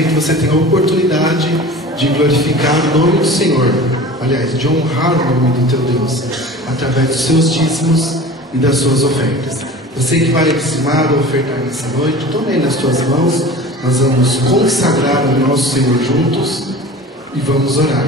momento você tem a oportunidade de glorificar o nome do Senhor, aliás, de honrar o nome do teu Deus, através dos seus dízimos e das suas ofertas. Você que vai dizimar ou ofertar nessa noite, tome aí nas tuas mãos, nós vamos consagrar ao nosso Senhor juntos e vamos orar.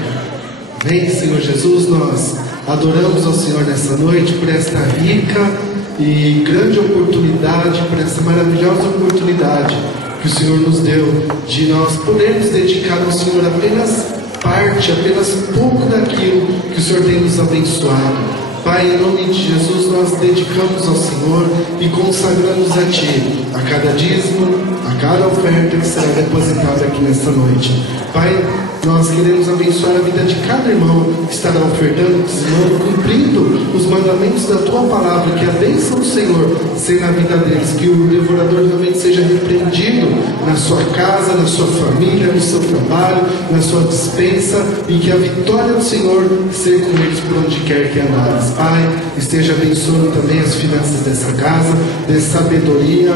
Vem, Senhor Jesus, nós adoramos ao Senhor nessa noite por esta rica e grande oportunidade, por essa maravilhosa oportunidade que o Senhor nos deu de nós podermos dedicar ao Senhor apenas parte, apenas pouco daquilo que o Senhor tem nos abençoado. Pai, em nome de Jesus, nós dedicamos ao Senhor e consagramos a Ti a cada dízimo, a cada oferta que será depositada aqui nesta noite. Pai, nós queremos abençoar a vida de cada irmão que estará ofertando, dizimando, cumprindo os mandamentos da Tua palavra, que a bênção do Senhor seja na vida deles, que o devorador realmente seja repreendido na sua casa, na sua família, no seu trabalho, na sua despensa, e que a vitória do Senhor seja com eles por onde quer que andares. Pai, esteja abençoando também as finanças dessa casa, dê sabedoria,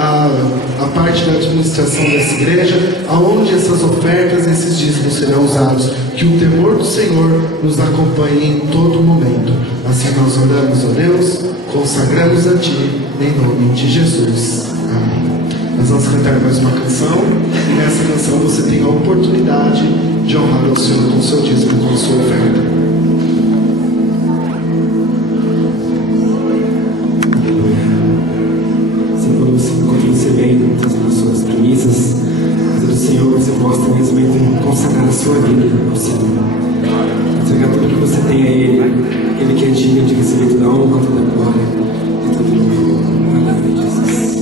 a parte da administração dessa igreja, aonde essas ofertas, esses dízimos serão usados, que o temor do Senhor nos acompanhe em todo momento. Assim nós oramos, ó Deus, consagramos a Ti, em nome de Jesus. Amém. Nós vamos cantar mais uma canção, e nessa canção você tem a oportunidade de honrar ao Senhor com o seu dízimo, com a sua oferta. Consagrar a sua vida ao Senhor, entregar tudo que você tem a Ele, Ele que é digno de receber toda a honra, toda a glória e todo o louvor. Aleluia, Jesus.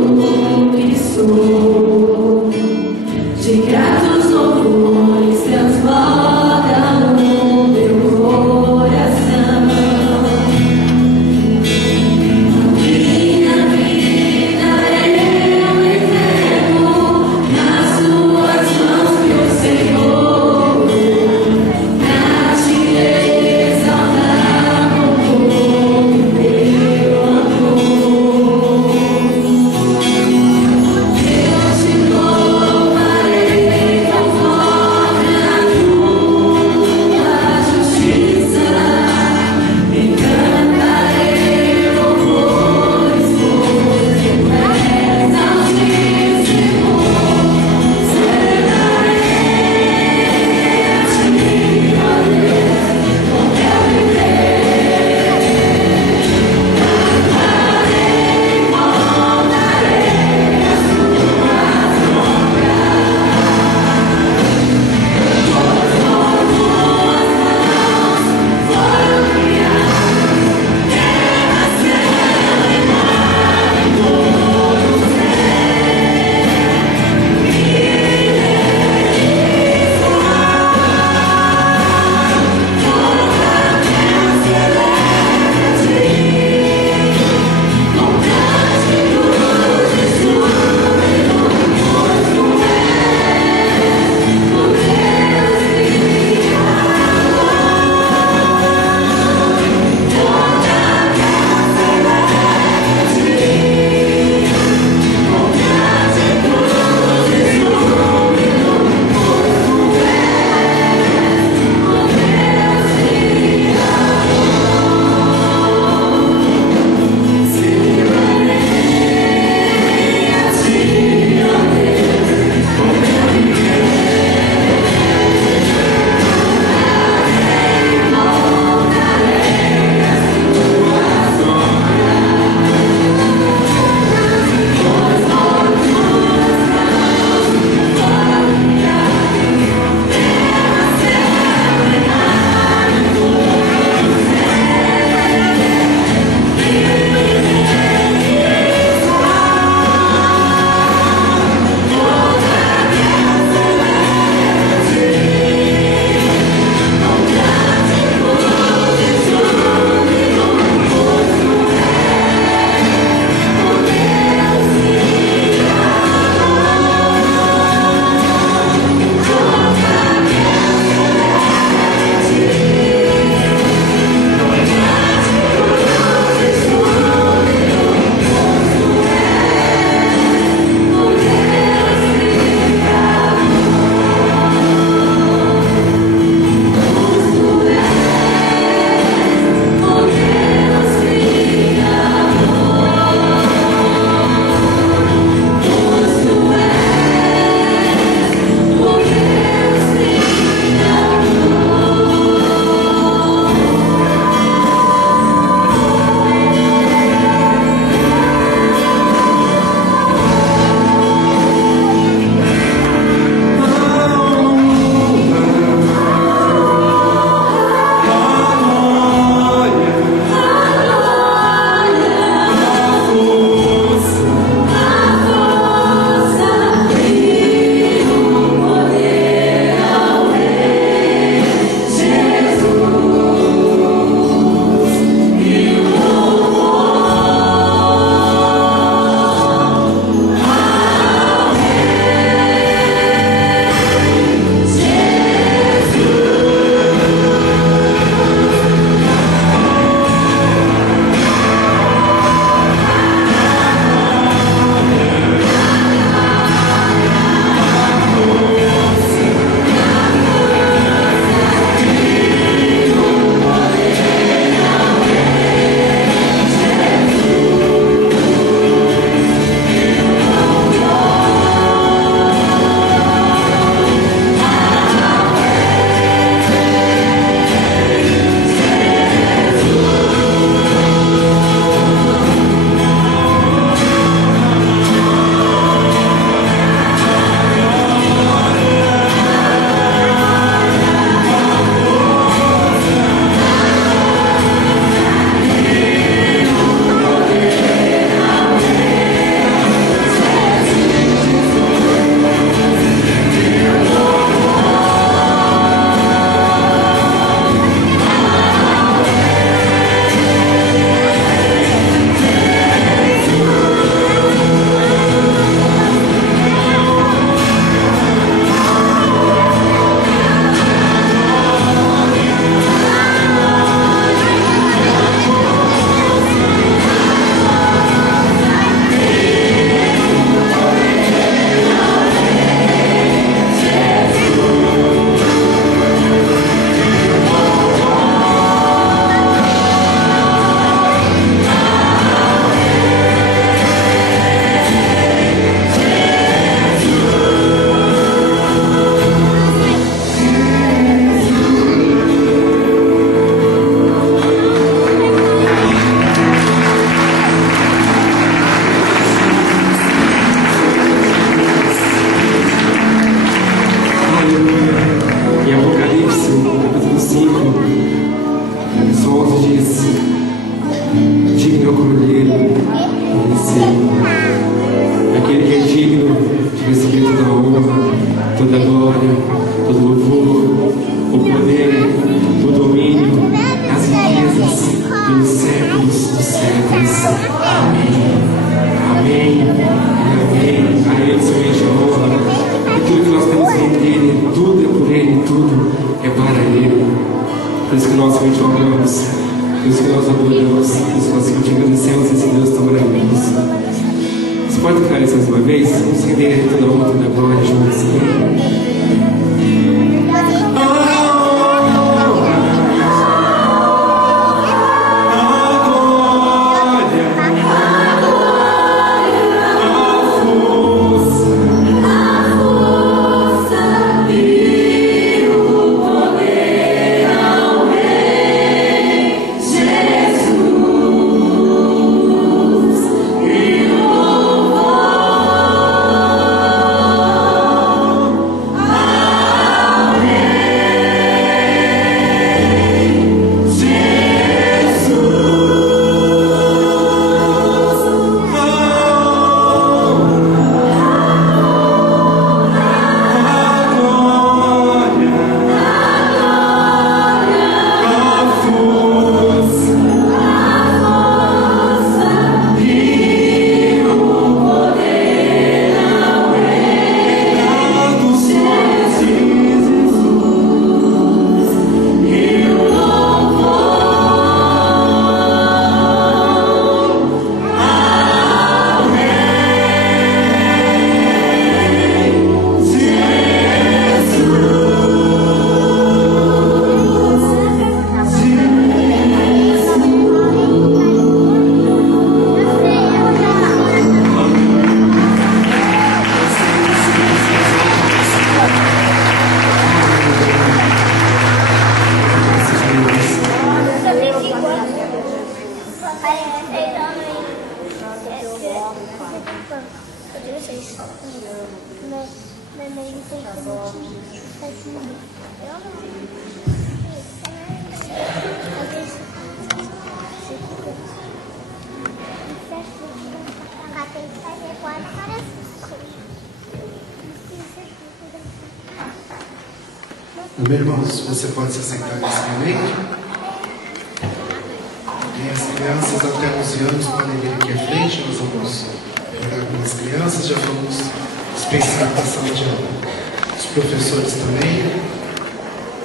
Tudo que sou. Apocalipse, capítulo 5, verso 11 diz: digno é o cordeiro aquele que é digno de receber toda a honra, toda a glória, todo o louvor, o poder, o domínio, as riquezas pelos séculos dos séculos. Amém. Amém. Amém. A Ele somente a honra. E tudo que nós temos nele, tudo é por Ele, tudo é para Ele. Por isso que nós somente honramos, por isso que nós adoramos, por isso que nós sempre agradecemos esse Deus tão maravilhoso. Você pode declarar isso mais uma vez? Vamos render toda a honra, toda a glória juntos. Amém, irmãos? Você pode se assentar nesse momento. E as crianças até 11 anos podem vir aqui à frente. Nós vamos orar com as crianças. Já vamos dispensar para a sala de aula. Os professores também,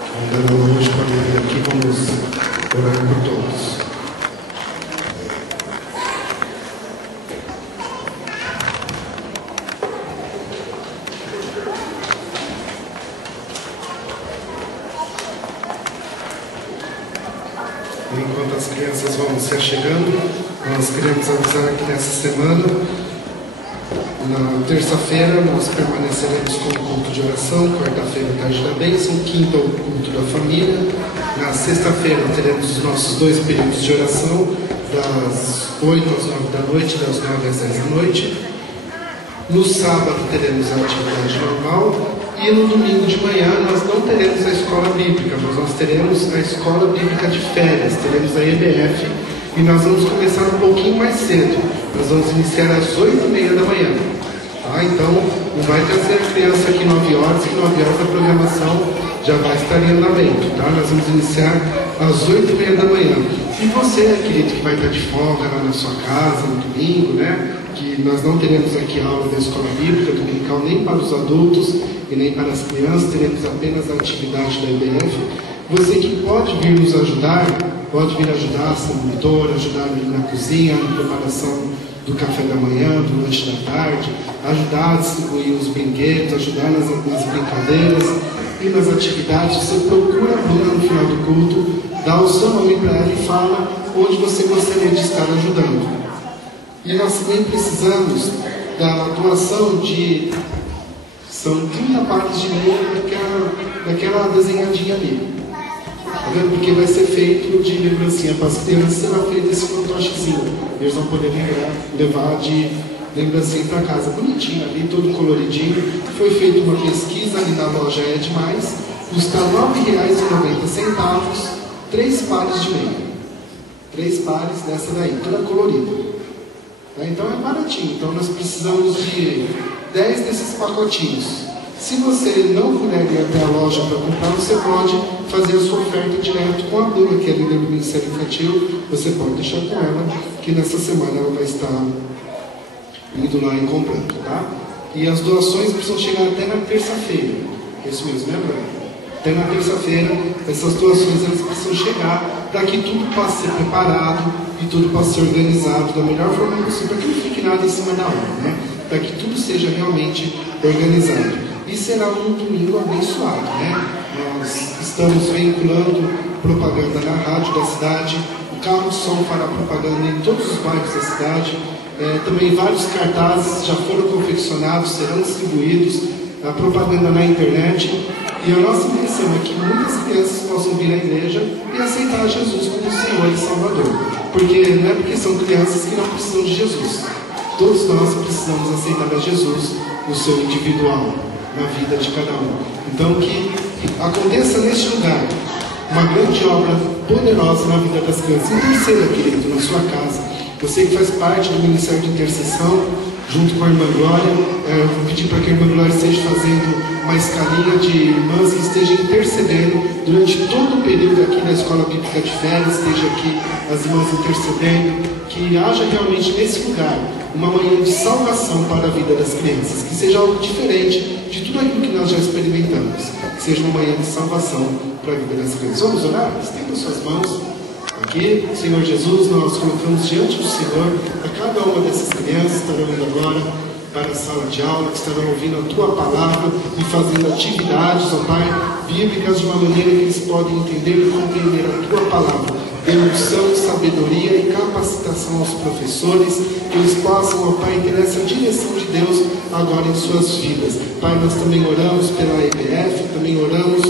que vão dar aula hoje, podem vir aqui. Vamos orar por todos. Enquanto as crianças vão se achegando, nós queremos avisar que nessa semana, na terça-feira, nós permaneceremos com o culto de oração, quarta-feira, tarde da bênção, quinta, o culto da família. Na sexta-feira, teremos os nossos 2 períodos de oração, das 8 às 9 da noite, das 9 às 10 da noite. No sábado, teremos a atividade normal. E no domingo de manhã nós não teremos a escola bíblica, mas nós teremos a escola bíblica de férias, teremos a EBF, e nós vamos começar um pouquinho mais cedo. Nós vamos iniciar às 8h30 da manhã. Tá? Então, não vai trazer a criança aqui 9 horas, que 9 horas a programação já vai estar em andamento. Tá? Nós vamos iniciar às 8h30 da manhã. E você, querido, que vai estar de folga lá na sua casa no domingo, né? Que nós não teremos aqui a aula da escola bíblica dominical nem para os adultos e nem para as crianças, teremos apenas a atividade da EBF. Você que pode vir nos ajudar, pode vir ajudar a ser monitor, ajudar na cozinha, na preparação do café da manhã, do lanche da tarde, ajudar a distribuir os brinquedos, ajudar nas brincadeiras e nas atividades. Você procura a Bruna no final do culto, dá o seu nome para ela e fala onde você gostaria de estar ajudando. E nós também precisamos da doação de... São 30 partes de meia daquela desenhadinha ali. Tá vendo? Porque vai ser feito de lembrancinha para as crianças, será feito esse fantochezinho. Eles vão poder levar de lembrancinha para casa. Bonitinho ali, todo coloridinho. Foi feita uma pesquisa ali na loja É Demais. Custa R$ 9,90, 3 pares de meia. 3 pares dessa daí, toda colorida. Tá? Então é baratinho. Então nós precisamos de 10 desses pacotinhos. Se você não puder ir até a loja para comprar, você pode fazer a sua oferta direto com a Bruna, que é líder do Ministério Infantil. Você pode deixar com ela, que nessa semana ela vai estar indo lá e comprando, tá? E as doações precisam chegar até na terça-feira. É isso mesmo, né, Bruna? Até na terça-feira, essas doações elas precisam chegar para que tudo possa ser preparado e tudo possa ser organizado da melhor forma possível, para que não fique nada em cima da hora, né? Para que tudo seja realmente organizado. E será um domingo abençoado, né? Nós estamos veiculando propaganda na rádio da cidade, o carro de som fará propaganda em todos os bairros da cidade, também vários cartazes já foram confeccionados, serão distribuídos, a propaganda na internet, e a nossa intenção é que muitas crianças possam vir à igreja e aceitar Jesus como Senhor e Salvador, porque não é porque são crianças que não precisam de Jesus, todos nós precisamos aceitar a Jesus no seu individual, na vida de cada um. Então que aconteça neste lugar uma grande obra poderosa na vida das crianças. Interceda, querido, na sua casa. Você que faz parte do Ministério de Intercessão, junto com a Irmã Glória, eu vou pedir para que a Irmã Glória esteja fazendo uma escalinha de irmãs que estejam intercedendo durante todo o período aqui da Escola Bíblica de Férias, esteja aqui as irmãs intercedendo, que haja realmente nesse lugar uma manhã de salvação para a vida das crianças, que seja algo diferente de tudo aquilo que nós já experimentamos, que seja uma manhã de salvação para a vida das crianças. Vamos orar? Estenda suas mãos aqui. Senhor Jesus, nós colocamos diante do Senhor a cada uma dessas crianças que estarão indo agora para a sala de aula, que estarão ouvindo a Tua Palavra e fazendo atividades, ó Pai, bíblicas de uma maneira que eles podem entender e compreender a Tua Palavra. Erudição, sabedoria e capacitação aos professores, que eles possam, ó Pai, ter essa direção de Deus agora em suas vidas. Pai, nós também oramos pela EBF, também oramos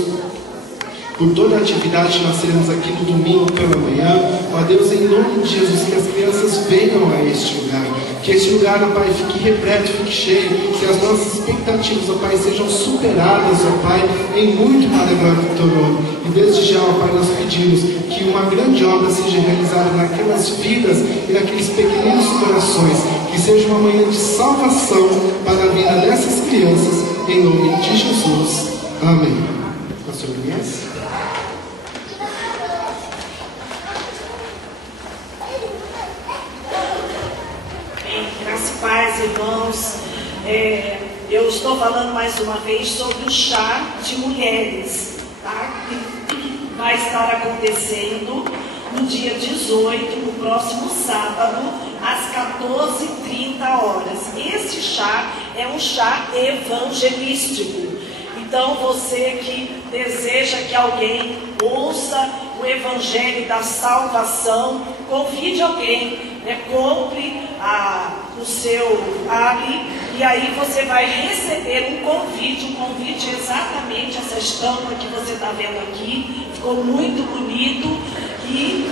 por toda a atividade que nós teremos aqui no domingo pela manhã. Ó Deus, em nome de Jesus, que as crianças venham a este lugar, que este lugar, ó Pai, fique repleto, fique cheio, que as nossas expectativas, ó Pai, sejam superadas, ó Pai, em muito para a glória do Teu nome. E desde já, ó Pai, nós pedimos que uma grande obra seja realizada naquelas vidas e naqueles pequenos corações, que seja uma manhã de salvação para a vida dessas crianças, em nome de Jesus. Amém. Pastor Elias? Paz, irmãos, eu estou falando mais uma vez sobre o chá de mulheres, tá? Que vai estar acontecendo no dia 18, no próximo sábado, às 14h30. Esse chá é um chá evangelístico. Então, você que deseja que alguém ouça o evangelho da salvação, convide alguém, compre o seu ali, e aí você vai receber um convite exatamente essa estampa que você está vendo aqui, ficou muito bonito, e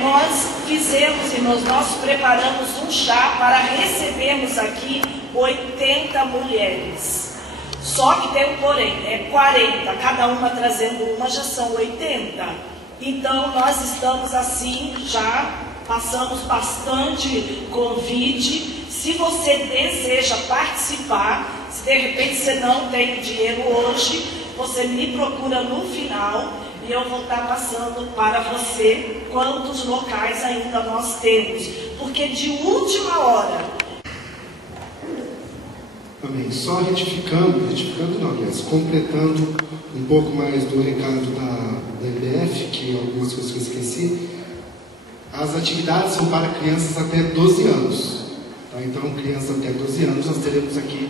nós fizemos, irmãos, nós preparamos um chá para recebermos aqui 80 mulheres. Só que tem um porém, 40, cada uma trazendo uma, já são 80. Então nós estamos assim, já passamos bastante convite. Se você deseja participar, se de repente você não tem dinheiro hoje, você me procura no final e eu vou estar passando para você quantos locais ainda nós temos. Porque de última hora... Amém. Só retificando não, aliás, completando um pouco mais do recado da EBF, que algumas coisas que eu esqueci. As atividades são para crianças até 12 anos. Tá? Então, crianças até 12 anos, nós teremos aqui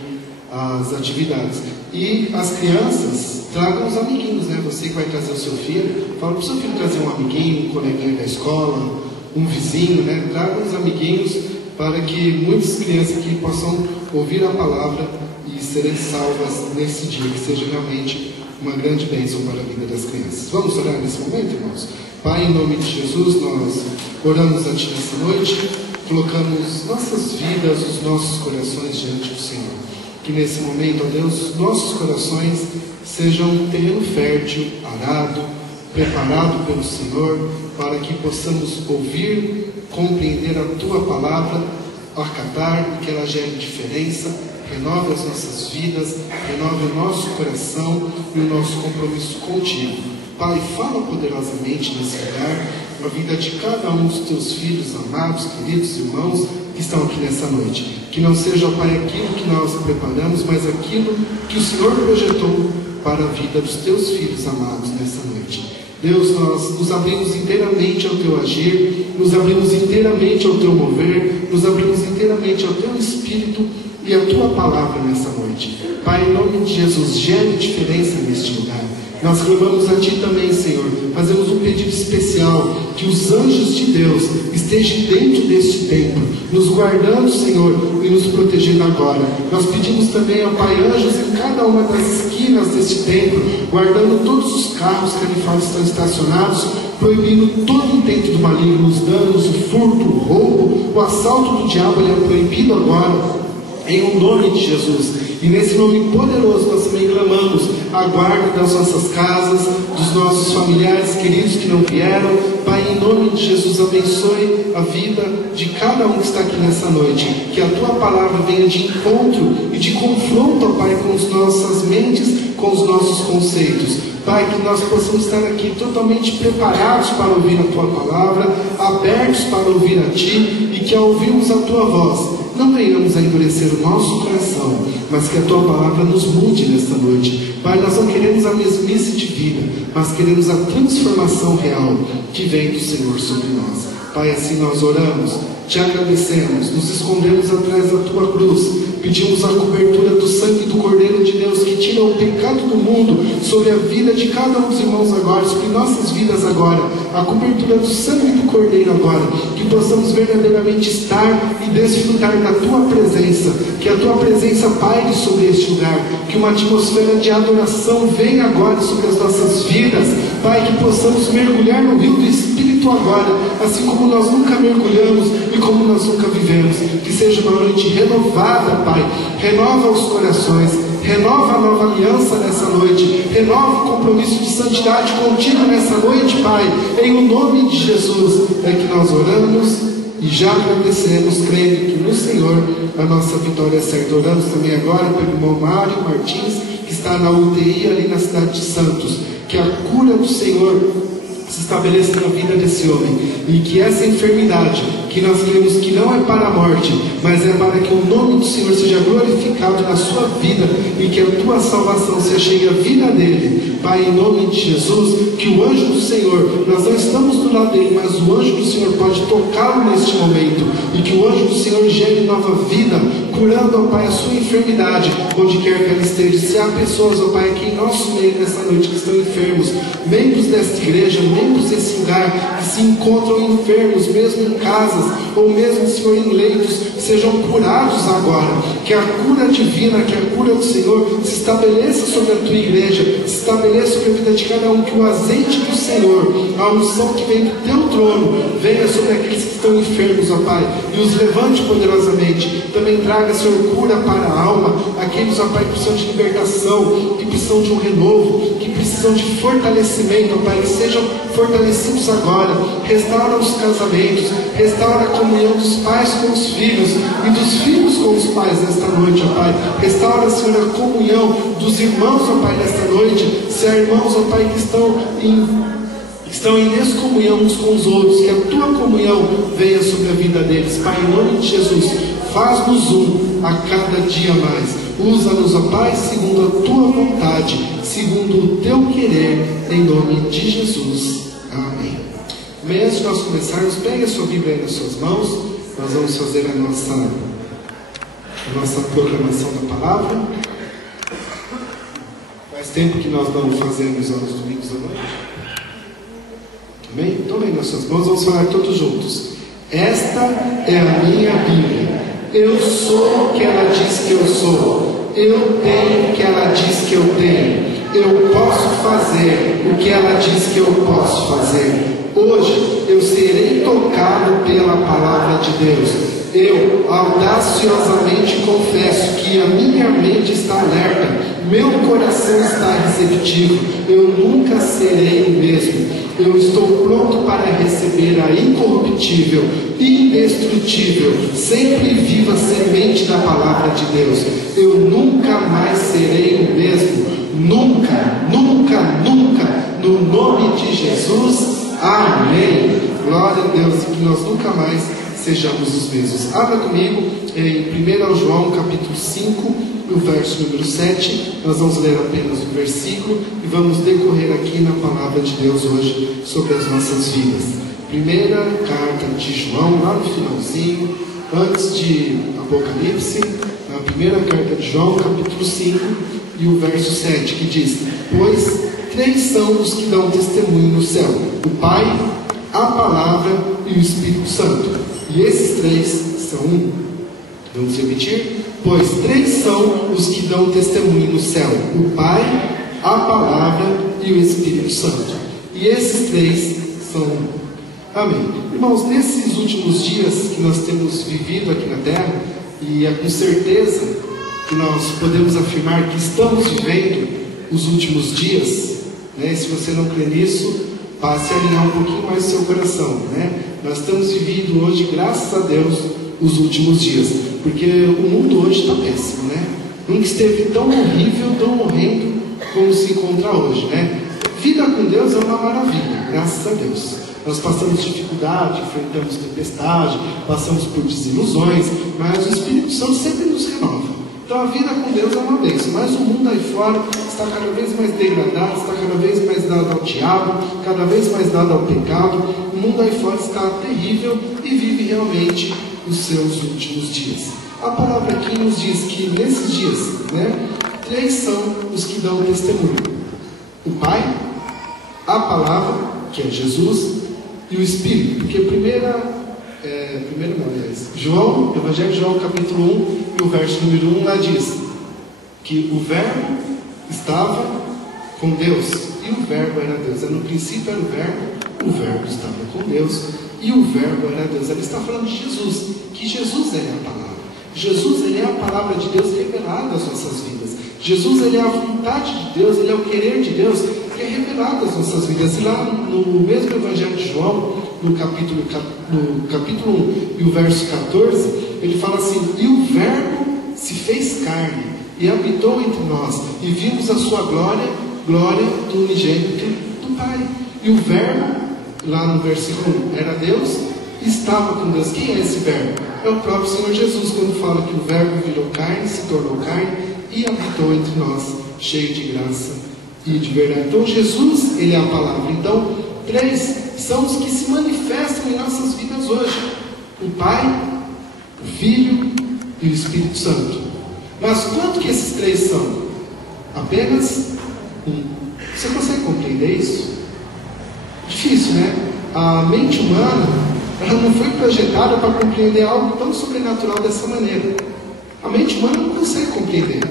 as atividades. E as crianças, tragam os amiguinhos, né? Você que vai trazer o seu filho, fala para o seu filho trazer um amiguinho, um coleguinha da escola, um vizinho, né? Tragam os amiguinhos, para que muitas crianças aqui possam ouvir a palavra e serem salvas nesse dia, que seja realmente uma grande bênção para a vida das crianças. Vamos orar nesse momento, irmãos? Pai, em nome de Jesus, nós oramos a Ti nessa noite, colocamos nossas vidas, os nossos corações diante do Senhor. Que nesse momento, ó Deus, nossos corações seja um terreno fértil, arado, preparado pelo Senhor, para que possamos ouvir, compreender a Tua palavra, acatar e que ela gere diferença, renove as nossas vidas, renove o nosso coração e o nosso compromisso contigo. Pai, fala poderosamente nesse lugar, na vida de cada um dos Teus filhos amados, queridos irmãos, que estão aqui nessa noite. Que não seja, Pai, aquilo que nós preparamos, mas aquilo que o Senhor projetou para a vida dos Teus filhos amados nessa noite. Deus, nós nos abrimos inteiramente ao Teu agir, nos abrimos inteiramente ao Teu mover, nos abrimos inteiramente ao Teu Espírito e à Tua palavra nessa noite. Pai, em nome de Jesus, gere diferença neste lugar. Nós clamamos a Ti também, Senhor, fazemos um pedido especial, que os anjos de Deus estejam dentro deste templo, nos guardando, Senhor, e nos protegendo agora. Nós pedimos também, ó Pai, anjos em cada uma das esquinas deste templo, guardando todos os carros que ali fora estão estacionados, proibindo todo intento do maligno, os danos, o furto, o roubo, o assalto do diabo, ele é proibido agora, em o nome de Jesus. E nesse nome poderoso nós também clamamos a guarda das nossas casas, dos nossos familiares queridos que não vieram. Pai, em nome de Jesus, abençoe a vida de cada um que está aqui nessa noite. Que a Tua palavra venha de encontro e de confronto, Pai, com as nossas mentes, com os nossos conceitos. Pai, que nós possamos estar aqui totalmente preparados para ouvir a Tua palavra, abertos para ouvir a Ti, e que ao ouvirmos a Tua voz, não venhamos a endurecer o nosso coração, mas que a Tua palavra nos mude nesta noite. Pai, nós não queremos a mesmice de vida, mas queremos a transformação real que vem do Senhor sobre nós. Pai, assim nós oramos, Te agradecemos, nos escondemos atrás da Tua cruz, pedimos a cobertura do sangue do Cordeiro de Deus, que tira o pecado do mundo sobre a vida de cada um dos irmãos agora, sobre nossas vidas agora, a cobertura do sangue do Cordeiro agora, que possamos verdadeiramente estar e desfrutar da Tua presença, que a Tua presença paire sobre este lugar, que uma atmosfera de adoração venha agora sobre as nossas vidas, Pai, que possamos mergulhar no rio do Espírito agora, assim como nós nunca mergulhamos e como nós nunca vivemos. Que seja uma noite renovada, Pai, renova os corações, renova a nova aliança nessa noite, renova o compromisso de santidade contigo nessa noite, Pai, em o nome de Jesus é que nós oramos e já agradecemos, crendo que no Senhor a nossa vitória é certa. Oramos também agora pelo irmão Mário Martins, que está na UTI ali na cidade de Santos, que a cura do Senhor se estabeleça na vida desse homem, e que essa enfermidade, que nós queremos que não é para a morte, mas é para que o nome do Senhor seja glorificado na sua vida, e que a Tua salvação se achegue à vida dele. Pai, em nome de Jesus, que o anjo do Senhor, nós não estamos do lado dele, mas o anjo do Senhor pode tocá-lo neste momento, e que o anjo do Senhor gere nova vida, curando, ó Pai, a sua enfermidade, onde quer que ela esteja. Se há pessoas, ó Pai, aqui em nosso meio nessa noite que estão enfermos, membros desta igreja, membros desse lugar, que se encontram enfermos, mesmo em casas, ou mesmo, Senhor, em leitos, sejam curados agora. Que a cura divina, que a cura do Senhor se estabeleça sobre a Tua igreja, se estabeleça sobre a vida de cada um, que o azeite do Senhor, a unção que vem do Teu trono, venha sobre aqueles que estão enfermos, ó Pai, e os levante poderosamente. Também traga, Senhor, cura para a alma, aqueles, ó Pai, que precisam de libertação, que precisam de um renovo, que precisam de fortalecimento, ó Pai, que sejam fortalecidos agora. Restaura os casamentos, restaura a comunhão dos pais com os filhos e dos filhos com os pais nesta noite, ó Pai. Restaura, Senhor, a comunhão dos irmãos, ó Pai, nesta noite. Se há irmãos, ó Pai, que estão em descomunhão uns com os outros, que a Tua comunhão venha sobre a vida deles. Pai, em nome de Jesus, faz-nos um a cada dia mais. Usa-nos, ó Pai, segundo a Tua vontade, segundo o Teu querer, em nome de Jesus. Amém. Bem, antes de nós começarmos, pegue a sua Bíblia aí nas suas mãos. Nós vamos fazer a nossa proclamação da palavra. Faz tempo que nós não fazemos aos domingos à noite. Amém? Tomem nas suas mãos, vamos falar todos juntos. Esta é a minha Bíblia. Eu sou o que ela diz que eu sou. Eu tenho o que ela diz que eu tenho. Eu posso fazer o que ela diz que eu posso fazer. Hoje eu serei tocado pela palavra de Deus. Eu audaciosamente confesso que a minha mente está alerta meu coração está receptivo, eu nunca serei o mesmo. Eu estou pronto para receber a incorruptível, indestrutível, sempre viva semente da palavra de Deus. Eu nunca mais serei o mesmo. Nunca, nunca, nunca. No nome de Jesus. Amém. Glória a Deus, e que nós nunca mais sejamos os mesmos. Abra comigo em 1 João capítulo 5, o verso número 7. Nós vamos ler apenas o versículo e vamos decorrer aqui na palavra de Deus hoje sobre as nossas vidas. Primeira carta de João, lá no finalzinho, antes de Apocalipse, a primeira carta de João, capítulo 5 e o verso 7, que diz: pois 3 são os que dão testemunho no céu: o Pai, a Palavra e o Espírito Santo. E esses 3 são um. Vamos repetir? Pois 3 são os que dão testemunho no céu: o Pai, a Palavra e o Espírito Santo. E esses 3 são um. Amém. Irmãos, nesses últimos dias que nós temos vivido aqui na terra, e é com certeza que nós podemos afirmar que estamos vivendo os últimos dias, né? Se você não crê nisso, passe a alinhar um pouquinho mais o seu coração, né? Nós estamos vivendo hoje, graças a Deus, os últimos dias, porque o mundo hoje está péssimo, né? Nunca esteve tão horrível, tão horrendo como se encontra hoje, né? Vida com Deus é uma maravilha, graças a Deus. Nós passamos dificuldade, enfrentamos tempestade, passamos por desilusões, mas o Espírito Santo sempre nos renova. Então a vida com Deus é uma bênção, mas o mundo aí fora está cada vez mais degradado, está cada vez mais dado ao diabo, cada vez mais dado ao pecado. O mundo aí fora está terrível e vive realmente os seus últimos dias. A palavra aqui nos diz que nesses dias, né, 3 são os que dão testemunho: o Pai, a Palavra, que é Jesus, e o Espírito. Porque João, Evangelho de João capítulo 1 e o verso número 1 lá diz que o Verbo estava com Deus e o Verbo era Deus. No princípio era o Verbo estava com Deus e o Verbo era Deus. Ele está falando de Jesus, que Jesus é a palavra. Jesus, ele é a palavra de Deus revelada às nossas vidas. Jesus, ele é a vontade de Deus, ele é o querer de Deus que é revelado às nossas vidas. E lá no mesmo Evangelho de João, no capítulo 1 e o verso 14, ele fala assim: e o Verbo se fez carne e habitou entre nós, e vimos a sua glória, glória do unigênito do Pai. E o Verbo, lá no versículo 1, era Deus, estava com Deus. Quem é esse Verbo? É o próprio Senhor Jesus, quando fala que o Verbo virou carne, se tornou carne e habitou entre nós, cheio de graça e de verdade. Então Jesus, ele é a palavra. Então 3 são os que se manifestam em nossas vidas hoje: o Pai, o Filho e o Espírito Santo. Mas quanto que esses 3 são? Apenas um. Você consegue compreender isso? Difícil, né? A mente humana, ela não foi projetada para compreender algo tão sobrenatural dessa maneira. A mente humana não consegue compreender.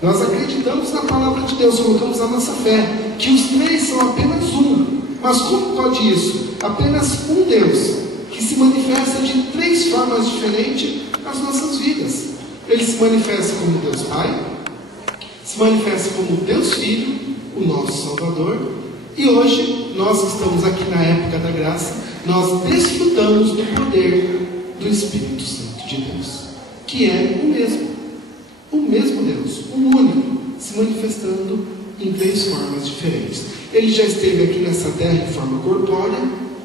Nós acreditamos na palavra de Deus, colocamos a nossa fé, que os 3 são apenas um. Mas como pode isso? Apenas um Deus, que se manifesta de 3 formas diferentes nas nossas vidas. Ele se manifesta como Deus Pai, se manifesta como Deus Filho, o nosso Salvador. E hoje, nós que estamos aqui na época da graça, nós desfrutamos do poder do Espírito Santo de Deus, que é o mesmo Deus, o único, se manifestando em 3 formas diferentes. Ele já esteve aqui nessa terra em forma corpórea,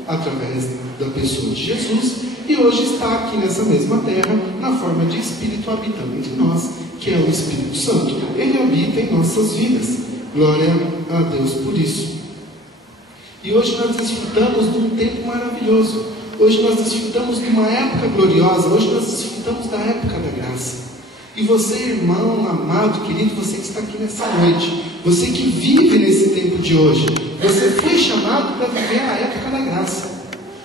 através da pessoa de Jesus, e hoje está aqui nessa mesma terra, na forma de Espírito, habitando entre nós, que é o Espírito Santo. Ele habita em nossas vidas. Glória a Deus por isso. E hoje nós desfrutamos de um tempo maravilhoso. Hoje nós desfrutamos de uma época gloriosa. Hoje nós desfrutamos da época da graça. E você, irmão, amado, querido, você que está aqui nessa noite, você que vive nesse tempo de hoje, você foi chamado para viver a época da graça.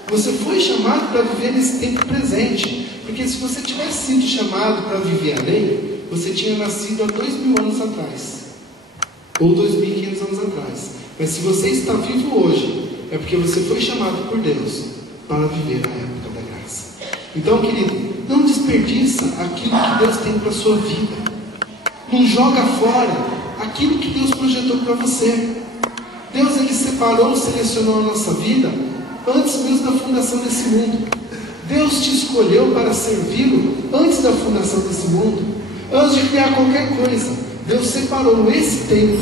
Você foi chamado para viver nesse tempo presente. Porque se você tivesse sido chamado para viver a lei, você tinha nascido há 2000 anos atrás, ou 2500 anos atrás. Mas se você está vivo hoje, é porque você foi chamado por Deus para viver a época da graça. Então, querido, não desperdiça aquilo que Deus tem para a sua vida. Não joga fora aquilo que Deus projetou para você. Deus, Ele separou, selecionou a nossa vida antes mesmo da fundação desse mundo. Deus te escolheu para servi-lo antes da fundação desse mundo. Antes de criar qualquer coisa, Deus separou esse tempo,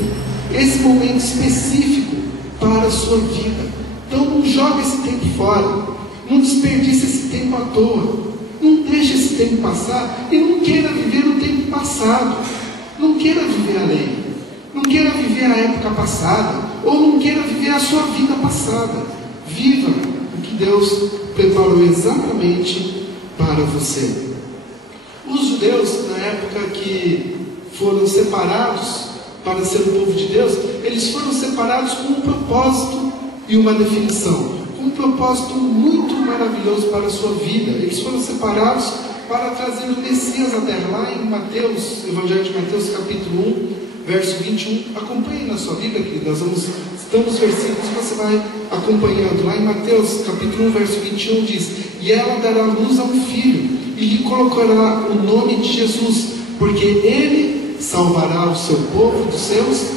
esse momento específico para a sua vida. Então não joga esse tempo fora, não desperdice esse tempo à toa, não deixe esse tempo passar e não queira viver o tempo passado, não queira viver a lei, não queira viver a época passada, ou não queira viver a sua vida passada. Viva o que Deus preparou exatamente para você. Os judeus, na época que foram separados para ser o povo de Deus, eles foram separados com um propósito e uma definição, com um propósito muito maravilhoso para a sua vida. Eles foram separados para trazer o Messias à terra. Lá em Mateus, Evangelho de Mateus, capítulo 1, verso 21, acompanhe na sua Bíblia, querido. Nós estamos versículos, você vai acompanhando. Lá em Mateus, capítulo 1, verso 21, diz: e ela dará luz a um filho, e lhe colocará o nome de Jesus, porque ele salvará o seu povo dos seus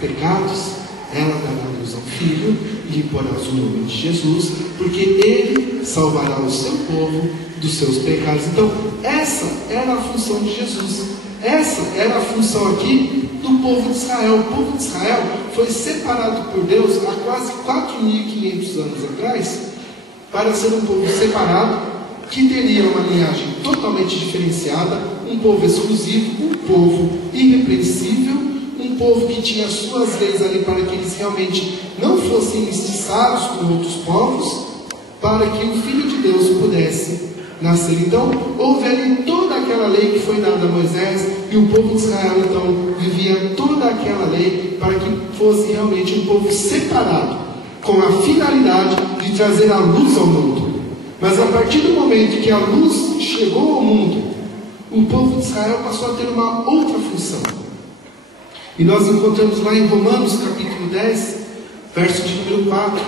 pecados. Ela dará luz a um filho, e lhe porás o nome de Jesus, porque ele salvará o seu povo dos seus pecados. Então, essa era a função de Jesus. Essa era a função aqui do povo de Israel. O povo de Israel foi separado por Deus há quase 4.500 anos atrás, para ser um povo separado, que teria uma linhagem totalmente diferenciada, um povo exclusivo, um povo irrepreensível, um povo que tinha suas leis ali para que eles realmente não fossem mestiçados com outros povos, para que o Filho de Deus pudesse nascer. Então, houve ali toda aquela lei que foi dada a Moisés, e o povo de Israel, então, vivia toda aquela lei para que fosse realmente um povo separado, com a finalidade de trazer a luz ao mundo. Mas a partir do momento que a luz chegou ao mundo, o povo de Israel passou a ter uma outra função. E nós encontramos lá em Romanos, capítulo 10, verso de número 4,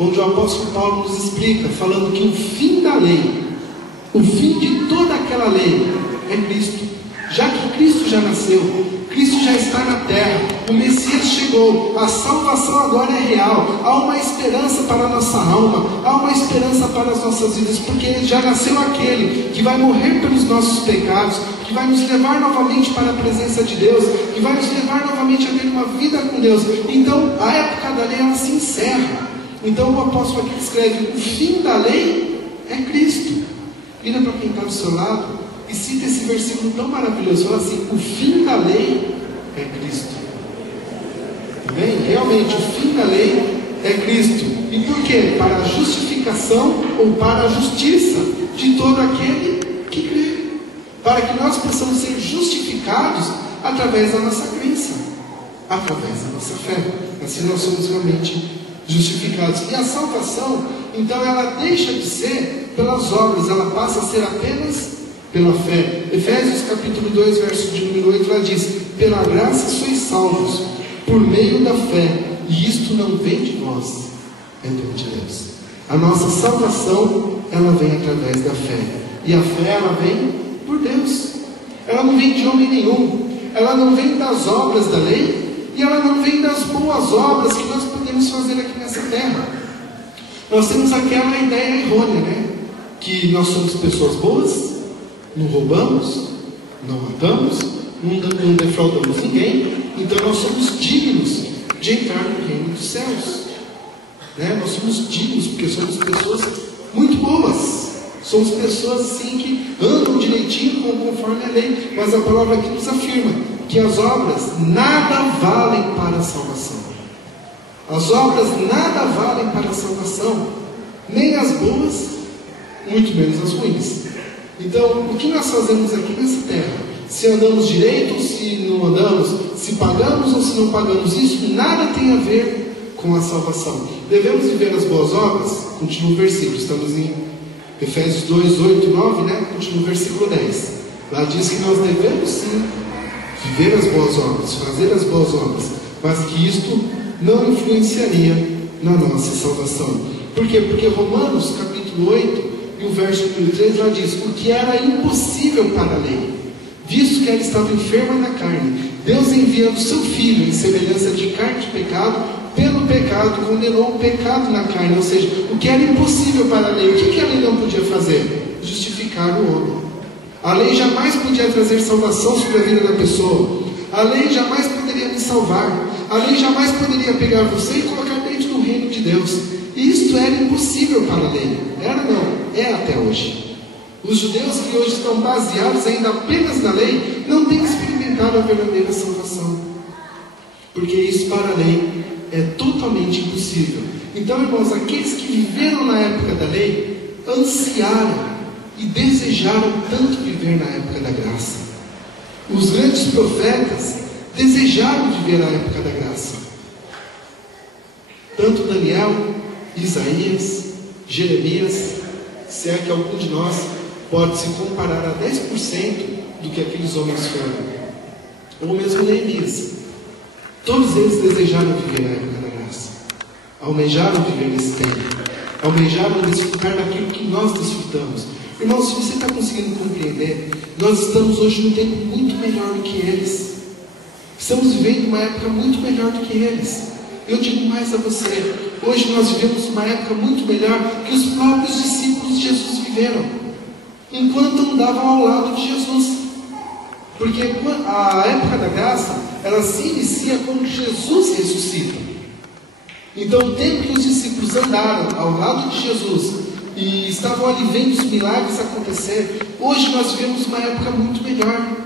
onde o apóstolo Paulo nos explica, falando que o fim da lei, o fim de toda aquela lei é Cristo. Já que Cristo já nasceu, Cristo já está na terra, o Messias chegou, a salvação agora é real, há uma esperança para a nossa alma, há uma esperança para as nossas vidas, porque já nasceu aquele que vai morrer pelos nossos pecados, que vai nos levar novamente para a presença de Deus, que vai nos levar novamente a ter uma vida com Deus. Então, a época da lei, ela se encerra. Então, o apóstolo aqui escreve: o fim da lei é Cristo. Vira para quem está do seu lado e cita esse versículo tão maravilhoso. Fala assim: o fim da lei é Cristo. Bem, realmente, o fim da lei é Cristo. E por quê? Para a justificação ou para a justiça de todo aquele que crê. Para que nós possamos ser justificados através da nossa crença, através da nossa fé. Assim nós somos realmente justificados. E a salvação, então, ela deixa de ser pelas obras, ela passa a ser apenas pela fé. Efésios capítulo 2, verso de número 8, ela diz: pela graça sois salvos, por meio da fé, e isto não vem de nós, é dom de Deus. A nossa salvação, ela vem através da fé. E a fé, ela vem por Deus. Ela não vem de homem nenhum. Ela não vem das obras da lei, e ela não vem das boas obras que nós podemos fazer aqui nessa terra. Nós temos aquela ideia errônea, né? Que nós somos pessoas boas, não roubamos, não matamos, não defraudamos ninguém, então nós somos dignos de entrar no reino dos céus, né? Nós somos dignos porque somos pessoas muito boas, somos pessoas assim que andam direitinho conforme a lei. Mas a palavra aqui nos afirma que as obras nada valem para a salvação. As obras nada valem para a salvação, nem as boas, muito menos as ruins. Então, o que nós fazemos aqui nessa terra, se andamos direito ou se não andamos, se pagamos ou se não pagamos, isso nada tem a ver com a salvação. Devemos viver as boas obras? Continua o versículo, estamos em Efésios 2, 8 e 9, né? Continua o versículo 10. Lá diz que nós devemos sim viver as boas obras, fazer as boas obras, mas que isto não influenciaria na nossa salvação. Por quê? Porque Romanos capítulo 8 e o verso número 3 lá diz: o que era impossível para a lei, visto que ela estava enferma na carne, Deus, enviando o seu Filho em semelhança de carne de pecado, pelo pecado condenou o pecado na carne. Ou seja, o que era impossível para a lei, o que a lei não podia fazer? Justificar o homem. A lei jamais podia trazer salvação sobre a vida da pessoa. A lei jamais poderia me salvar. A lei jamais poderia pegar você e colocar dentro do reino de Deus. Isto era impossível para a lei. Era não, é até hoje. Os judeus que hoje estão baseados ainda apenas na lei, não têm experimentado a verdadeira salvação. Porque isso para a lei é totalmente impossível. Então, irmãos, aqueles que viveram na época da lei, ansiaram e desejaram tanto viver na época da graça. Os grandes profetas desejaram viver na época da graça. Tanto Daniel, Isaías, Jeremias, se é que algum de nós pode se comparar a 10% do que aqueles homens foram. Ou mesmo Neemias. Todos eles desejaram viver na época da graça. Almejaram viver nesse tempo. Almejaram desfrutar daquilo que nós desfrutamos. Irmãos, se você está conseguindo compreender, nós estamos hoje num tempo muito melhor do que eles. Estamos vivendo uma época muito melhor do que eles. Eu digo mais a você, hoje nós vivemos uma época muito melhor que os próprios discípulos de Jesus viveram, enquanto andavam ao lado de Jesus. Porque a época da graça, ela se inicia quando Jesus ressuscita. Então, o tempo que os discípulos andaram ao lado de Jesus e estavam ali vendo os milagres acontecer, hoje nós vivemos uma época muito melhor.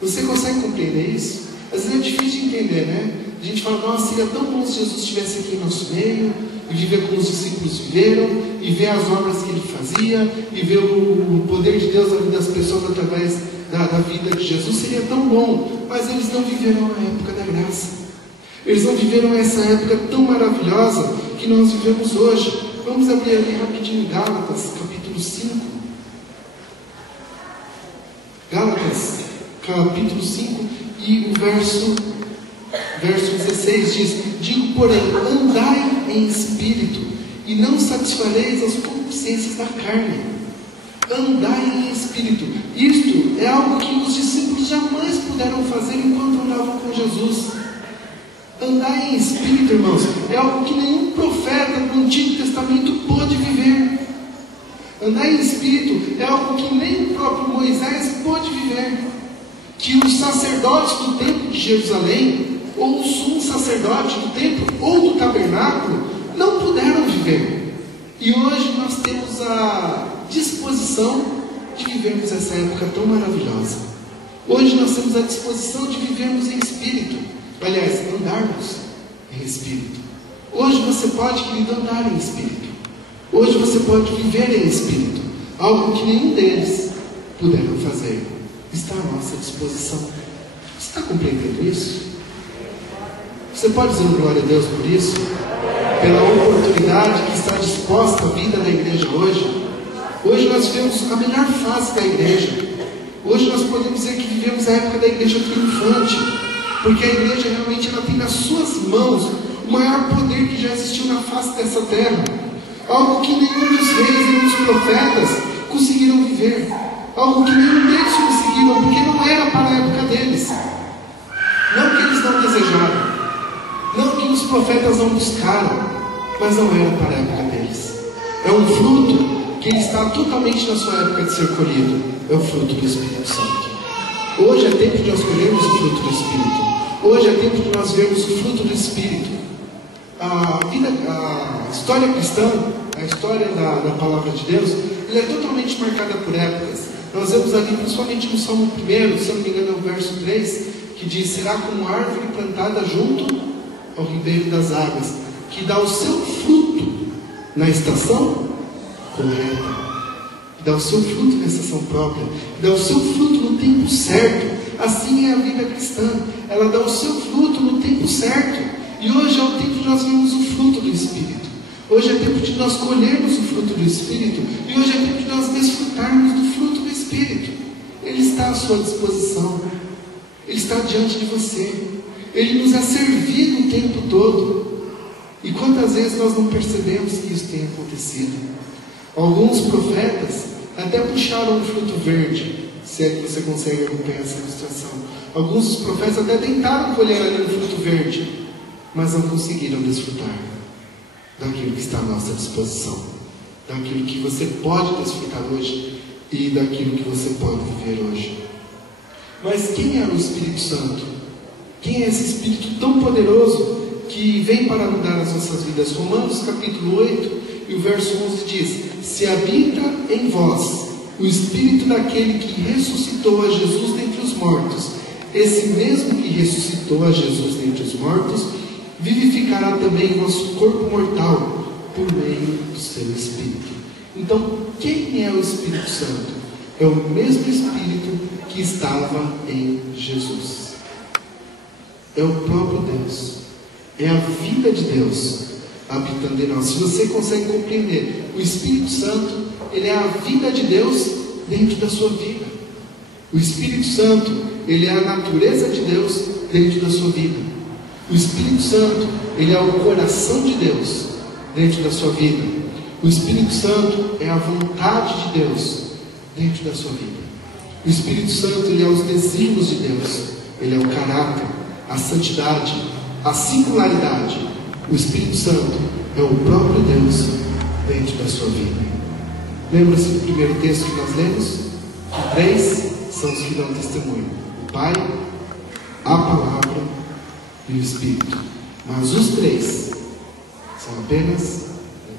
Você consegue compreender isso? Às vezes é difícil de entender, né? A gente fala, nossa, seria tão bom se Jesus estivesse aqui em nosso meio, e viver como os discípulos viveram, e ver as obras que ele fazia, e ver o poder de Deus na vida das pessoas através da vida de Jesus. Seria tão bom, mas eles não viveram a época da graça. Eles não viveram essa época tão maravilhosa que nós vivemos hoje. Vamos abrir ali rapidinho Gálatas, capítulo 5. Gálatas, capítulo 5, e o verso 16 diz: digo, porém, andai em espírito, e não satisfareis as concupiscências da carne. Andai em espírito. Isto é algo que os discípulos jamais puderam fazer enquanto andavam com Jesus. Andar em espírito, irmãos, é algo que nenhum profeta do Antigo Testamento pôde viver. Andar em espírito é algo que nem o próprio Moisés pôde viver. Que os sacerdotes do templo de Jerusalém, ou o sumo sacerdote do templo, ou do tabernáculo, não puderam viver. E hoje nós temos a disposição de vivermos essa época tão maravilhosa. Hoje nós temos a disposição de vivermos em espírito. Aliás, andarmos em espírito. Hoje você pode, querido, andar em espírito. Hoje você pode viver em espírito. Algo que nenhum deles puderam fazer. Está à nossa disposição. Você está compreendendo isso? Você pode dizer glória a Deus por isso? Pela oportunidade que está disposta à vida da igreja hoje. Hoje nós vivemos a melhor fase da igreja. Hoje nós podemos dizer que vivemos a época da igreja triunfante. Porque a igreja realmente ela tem nas suas mãos o maior poder que já existiu na face dessa terra. Algo que nenhum dos reis e dos profetas conseguiram viver. Algo que nenhum deles conseguiram, porque não era para a época deles. Não que eles não desejaram. Não que os profetas não buscaram. Mas não era para a época deles. É um fruto que ele está totalmente na sua época de ser colhido. É o fruto do Espírito Santo. Hoje é tempo de nós colhermos o fruto do Espírito. Hoje é tempo de nós vermos o fruto do Espírito. A história cristã, a história da palavra de Deus, ela é totalmente marcada por épocas. Nós vemos ali, principalmente no Salmo 1, se eu não me engano é o verso 3, que diz: será como árvore plantada junto ao ribeiro das águas, que dá o seu fruto na estação correta. Dá o seu fruto na estação própria, dá o seu fruto no tempo certo. Assim é a vida cristã, ela dá o seu fruto no tempo certo. E hoje é o tempo de nós vermos o fruto do Espírito. Hoje é tempo de nós colhermos o fruto do Espírito. E hoje é tempo de nós desfrutarmos do fruto do Espírito. Ele está à sua disposição. Ele está diante de você. Ele nos é servido o tempo todo. E quantas vezes nós não percebemos que isso tem acontecido? Alguns profetas até puxaram um fruto verde, se é que você consegue acompanhar essa ilustração. Alguns dos profetas até tentaram colher ali um fruto verde, mas não conseguiram desfrutar daquilo que está à nossa disposição, daquilo que você pode desfrutar hoje e daquilo que você pode viver hoje. Mas quem é o Espírito Santo? Quem é esse Espírito tão poderoso que vem para mudar as nossas vidas? Romanos capítulo 8 e o verso 11 diz: se habita em vós o Espírito daquele que ressuscitou a Jesus dentre os mortos, esse mesmo que ressuscitou a Jesus dentre os mortos, vivificará também vosso corpo mortal por meio do seu Espírito. Então, quem é o Espírito Santo? É o mesmo Espírito que estava em Jesus. É o próprio Deus. É a vida de Deus habitando em nós. Se você consegue compreender, o Espírito Santo, ele é a vida de Deus dentro da sua vida. O Espírito Santo, ele é a natureza de Deus dentro da sua vida. O Espírito Santo, ele é o coração de Deus dentro da sua vida. O Espírito Santo é a vontade de Deus dentro da sua vida. O Espírito Santo, ele é os desígnios de Deus. Ele é o caráter, a santidade, a singularidade. O Espírito Santo é o próprio Deus dentro da sua vida. Lembra-se do primeiro texto que nós lemos? Que 3 são os que dão testemunho: o Pai, a Palavra e o Espírito. Mas os 3 são apenas um.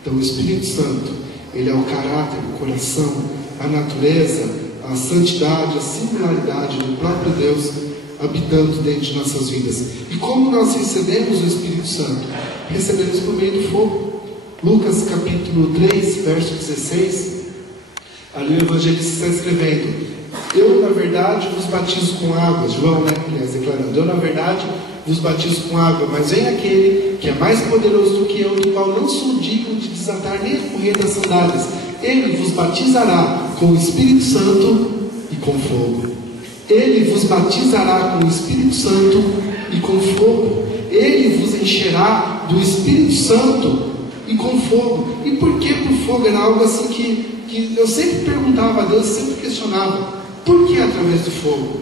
Então o Espírito Santo, ele é o caráter, o coração, a natureza, a santidade, a singularidade do próprio Deus habitando dentro de nossas vidas. E como nós recebemos o Espírito Santo? Recebemos por meio do fogo. Lucas capítulo 3, verso 16, ali o evangelista está escrevendo: eu na verdade vos batizo com água. João, né, aliás, declarando: eu na verdade vos batizo com água, mas vem aquele que é mais poderoso do que eu, do qual não sou digno de desatar nem a correia das sandálias. Ele vos batizará com o Espírito Santo e com fogo. Ele vos batizará com o Espírito Santo e com fogo. Ele vos encherá do Espírito Santo e com fogo. E por que por fogo? Era algo assim que eu sempre perguntava a Deus, sempre questionava: por que através do fogo?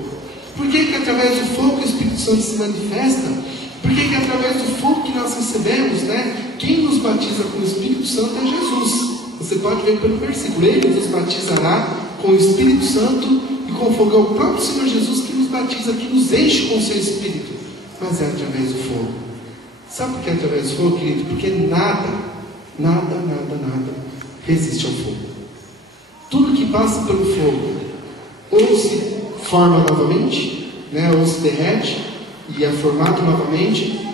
Por que através do fogo que o Espírito Santo se manifesta? Por que através do fogo que nós recebemos, né? Quem nos batiza com o Espírito Santo é Jesus. Você pode ver pelo versículo: ele vos batizará com o Espírito Santo e com fogo. É o próprio Senhor Jesus que nos batiza, que nos enche com o seu Espírito. Mas é através do fogo. Sabe por que é através do fogo, querido? Porque nada resiste ao fogo. Tudo que passa pelo fogo ou se forma novamente, né? Ou se derrete e é formado novamente,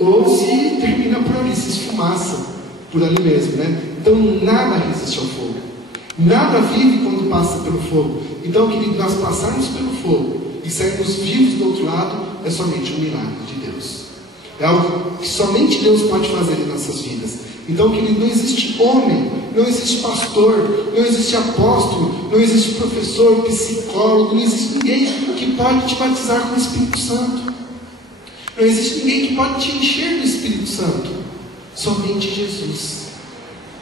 ou se termina por ali, se esfumaça por ali mesmo, né? Então nada resiste ao fogo. Nada vive quando passa pelo fogo. Então, querido, nós passarmos pelo fogo e sairmos vivos do outro lado é somente um milagre de Deus. É algo que somente Deus pode fazer em nossas vidas. Então, querido, não existe homem, não existe pastor, não existe apóstolo, não existe professor, psicólogo, não existe ninguém que pode te batizar com o Espírito Santo. Não existe ninguém que pode te encher do Espírito Santo. Somente Jesus.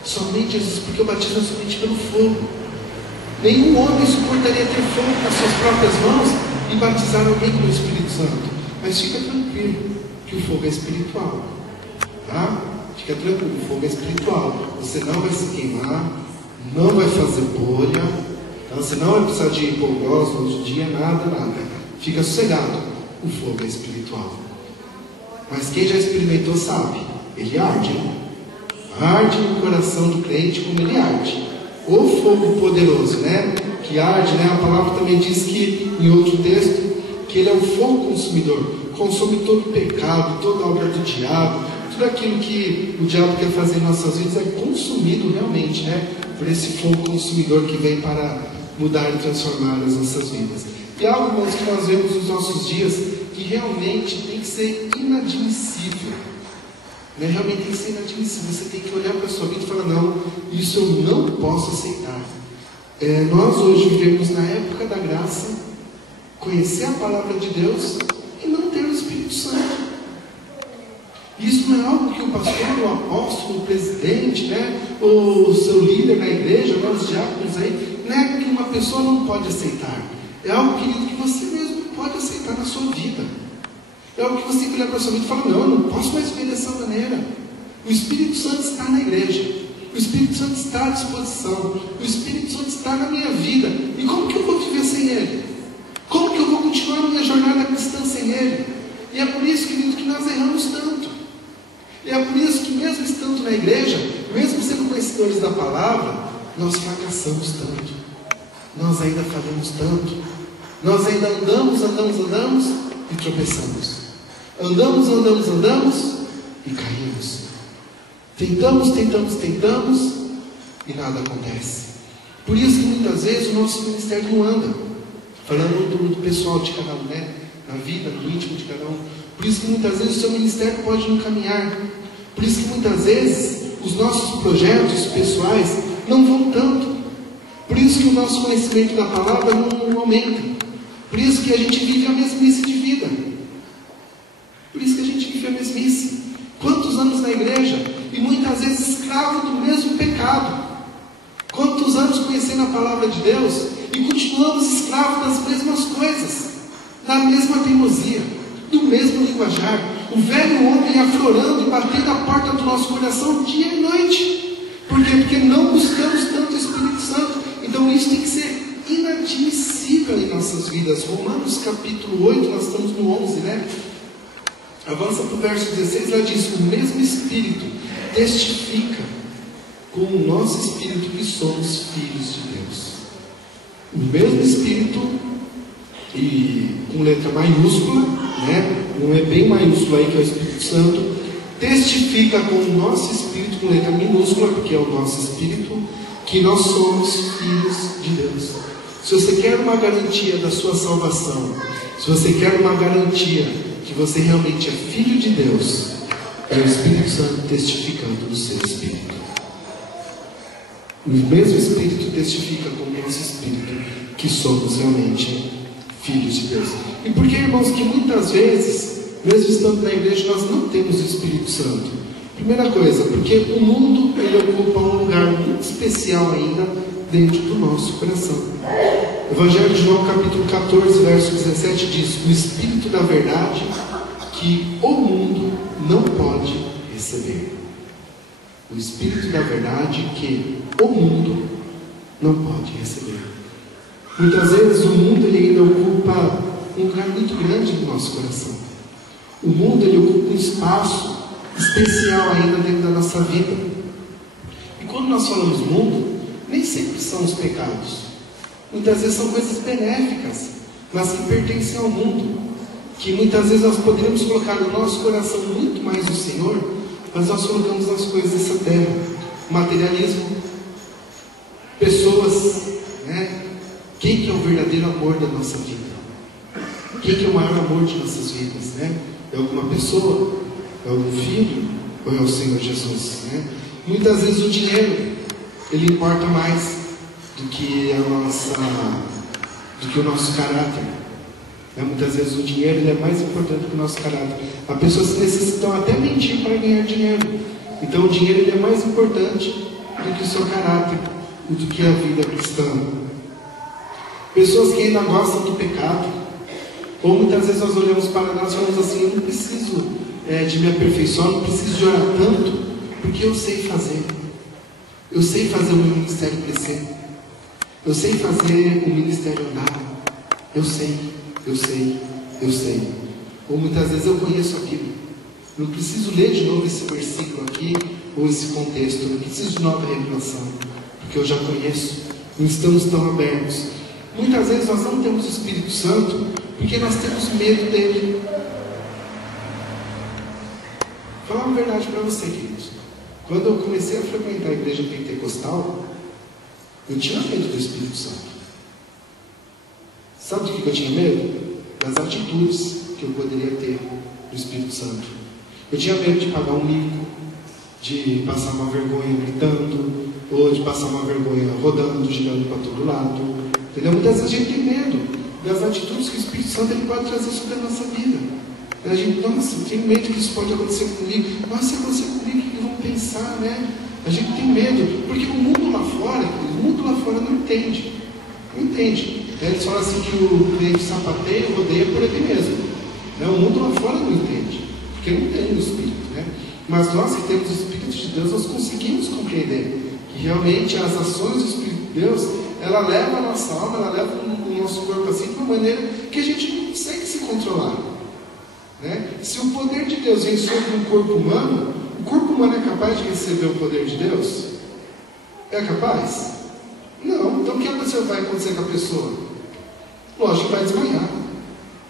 Somente Jesus, porque o batismo é somente pelo fogo. Nenhum homem suportaria ter fogo nas suas próprias mãos e batizar alguém com o Espírito Santo. Mas fica tranquilo, que o fogo é espiritual. Tá? Fica tranquilo, o fogo é espiritual. Você não vai se queimar, não vai fazer bolha, tá? Você não vai precisar de hipoglós no outro dia, nada. Fica sossegado, o fogo é espiritual. Mas quem já experimentou sabe, ele arde, né? Arde no coração do crente como ele arde. O fogo poderoso, né? Que arde, né? A palavra também diz que, em outro texto, que ele é um fogo consumidor. Consome todo o pecado, toda a obra do diabo. Tudo aquilo que o diabo quer fazer em nossas vidas é consumido realmente, né? Por esse fogo consumidor que vem para mudar e transformar as nossas vidas. E algo, irmãos, que nós vemos nos nossos dias que realmente tem que ser inadmissível. Né? Realmente tem que ser inadmissível. Você tem que olhar para a sua vida e falar: não, isso eu não posso aceitar. Nós hoje vivemos na época da graça, conhecer a palavra de Deus e não ter o Espírito Santo. Isso não é algo que o pastor, o apóstolo, o presidente, né, o seu líder na igreja, né, os diáconos aí, não é uma pessoa não pode aceitar. É algo, querido, que você mesmo pode aceitar na sua vida. É algo que você tem que olhar para a sua vida e falar, não, eu não posso mais viver dessa maneira. O Espírito Santo está na igreja. O Espírito Santo está à disposição. O Espírito Santo está na minha vida. E como que eu vou viver sem Ele? Como que eu vou continuar a minha jornada cristã sem Ele? E é por isso, querido, que nós erramos tanto. E é por isso que mesmo estando na igreja, mesmo sendo conhecedores da palavra, nós fracassamos tanto. Nós ainda falhamos tanto. Nós ainda andamos e tropeçamos. Andamos e caímos. Tentamos e nada acontece. Por isso que muitas vezes o nosso ministério não anda. Falando do pessoal de cada um, né? Na vida, no íntimo de cada um. Por isso que muitas vezes o seu ministério pode não caminhar. Por isso que muitas vezes os nossos projetos pessoais não vão tanto. Por isso que o nosso conhecimento da palavra não aumenta. Por isso que a gente vive a mesmice de vida. Por isso que a gente vive a mesmice. Quantos anos na igreja e muitas vezes escravo do mesmo pecado. Quantos anos conhecendo a palavra de Deus e continuamos escravos das mesmas coisas, da mesma teimosia, do mesmo linguajar, o velho homem aflorando e batendo a porta do nosso coração dia e noite. Por quê? Porque não buscamos tanto o Espírito Santo. Então isso tem que ser inadmissível em nossas vidas. Romanos capítulo 8, nós estamos no 11, né? Avança para o verso 16, lá diz: o mesmo Espírito testifica com o nosso Espírito que somos filhos de Deus. O mesmo Espírito, e com letra maiúscula, né? Não é bem maiúsculo aí, que é o Espírito Santo, testifica com o nosso Espírito, com letra minúscula, porque é o nosso Espírito, que nós somos filhos de Deus. Se você quer uma garantia da sua salvação, se você quer uma garantia que você realmente é filho de Deus, é o Espírito Santo testificando no seu Espírito. O mesmo Espírito testifica com o nosso Espírito que somos realmente filhos de Deus. E por que, irmãos, que muitas vezes, mesmo estando na igreja, nós não temos o Espírito Santo? Primeira coisa, porque o mundo, ele ocupa um lugar muito especial ainda dentro do nosso coração. Evangelho de João capítulo 14, verso 17 diz: o Espírito da verdade que o mundo não pode receber. O Espírito da verdade que o mundo não pode receber. Muitas vezes o mundo, ele ainda ocupa um lugar muito grande no nosso coração. O mundo, ele ocupa um espaço especial ainda dentro da nossa vida. E quando nós falamos mundo, nem sempre são os pecados. Muitas vezes são coisas benéficas, mas que pertencem ao mundo. Que muitas vezes nós poderíamos colocar no nosso coração muito mais o Senhor, mas nós colocamos nas coisas dessa terra. Materialismo, pessoas, né? Quem que é o verdadeiro amor da nossa vida? Quem que é o maior amor de nossas vidas, né? É alguma pessoa? É algum filho? Ou é o Senhor Jesus, né? Muitas vezes o dinheiro, ele importa mais do que o nosso caráter. Muitas vezes o dinheiro, ele é mais importante que o nosso caráter. Há pessoas que necessitam até mentir para ganhar dinheiro. Então o dinheiro, ele é mais importante do que o seu caráter, do que a vida cristã. Pessoas que ainda gostam do pecado, ou muitas vezes nós olhamos para nós e falamos assim: eu não preciso de me aperfeiçoar, não preciso de orar tanto, porque eu sei fazer. Eu sei fazer o meu ministério crescer. Eu sei fazer o ministério andar. Eu sei. Ou muitas vezes eu conheço a Bíblia. Não preciso ler de novo esse versículo aqui, ou esse contexto. Não preciso de nova revelação, porque eu já conheço. Não estamos tão abertos. Muitas vezes nós não temos o Espírito Santo porque nós temos medo dele. Vou falar uma verdade para você, queridos. Quando eu comecei a frequentar a igreja pentecostal, eu tinha medo do Espírito Santo. Sabe do que eu tinha medo? Das atitudes que eu poderia ter do Espírito Santo. Eu tinha medo de pagar um mico, de passar uma vergonha gritando, ou de passar uma vergonha rodando, girando para todo lado. Entendeu? Muitas vezes a gente tem medo das atitudes que o Espírito Santo, ele pode trazer sobre a nossa vida. A gente, nossa, eu tenho medo que isso pode acontecer comigo. Nossa, se acontecer comigo, o que vão pensar, né? A gente tem medo, porque o mundo lá fora não entende. Não entende. Eles falam assim que o crente sapateia, rodeia por ele mesmo. Né? O mundo lá fora não entende, porque não tem o Espírito. Né? Mas nós que temos o Espírito de Deus, nós conseguimos compreender que realmente as ações do Espírito de Deus, ela leva a nossa alma, ela leva o nosso corpo assim de uma maneira que a gente não consegue se controlar. Né? Se o poder de Deus vem sobre um corpo humano, o corpo humano é capaz de receber o poder de Deus? É capaz? Não. Então o que vai acontecer com a pessoa? Lógico que vai desmaiar.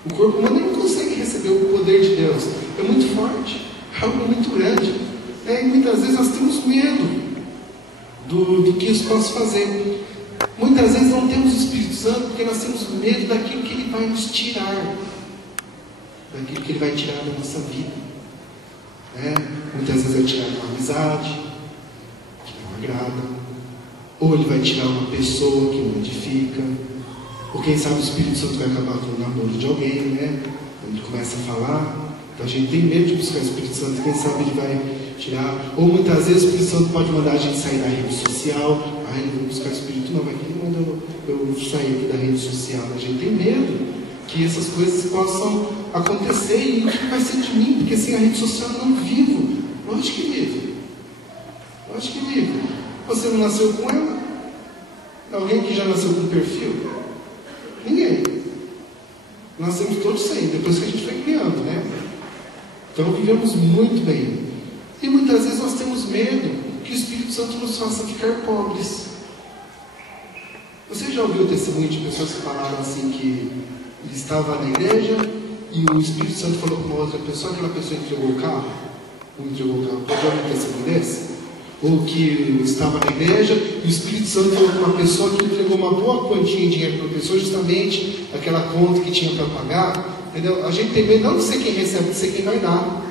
O corpo humano não consegue receber o poder de Deus. É muito forte, é algo muito grande. E muitas vezes nós temos medo do que isso possa fazer. Muitas vezes não temos o Espírito Santo porque nós temos medo daquilo que Ele vai nos tirar, daquilo que Ele vai tirar da nossa vida. Muitas vezes vai tirar uma amizade que não agrada, ou Ele vai tirar uma pessoa que não edifica, ou quem sabe o Espírito Santo vai acabar com o namoro de alguém, né? Quando ele começa a falar, então a gente tem medo de buscar o Espírito Santo, quem sabe Ele vai tirar. Ou muitas vezes o Espírito Santo pode mandar a gente sair da rede social. Não vou buscar o Espírito, não, mas Ele manda eu sair aqui da rede social. A gente tem medo que essas coisas possam acontecer, e o que vai ser de mim? Porque sem a rede social eu não vivo. Lógico que vivo. Lógico que vivo. Você não nasceu com ela? Alguém que já nasceu com perfil? Ninguém. Nascemos todos sem, depois que a gente foi criando, né? Então vivemos muito bem. E muitas vezes nós temos medo que o Espírito Santo nos faça ficar pobres. Você já ouviu o testemunho de pessoas que falaram assim que ele estava na igreja e o Espírito Santo falou com uma outra pessoa, aquela pessoa entregou o carro? Não entregou o carro. Pode ouvir um testemunho desse? Ou que estava na igreja e o Espírito Santo falou com uma pessoa que entregou uma boa quantia de dinheiro para a pessoa, justamente aquela conta que tinha para pagar. Entendeu? A gente tem medo não de ser quem recebe, de ser quem vai dar.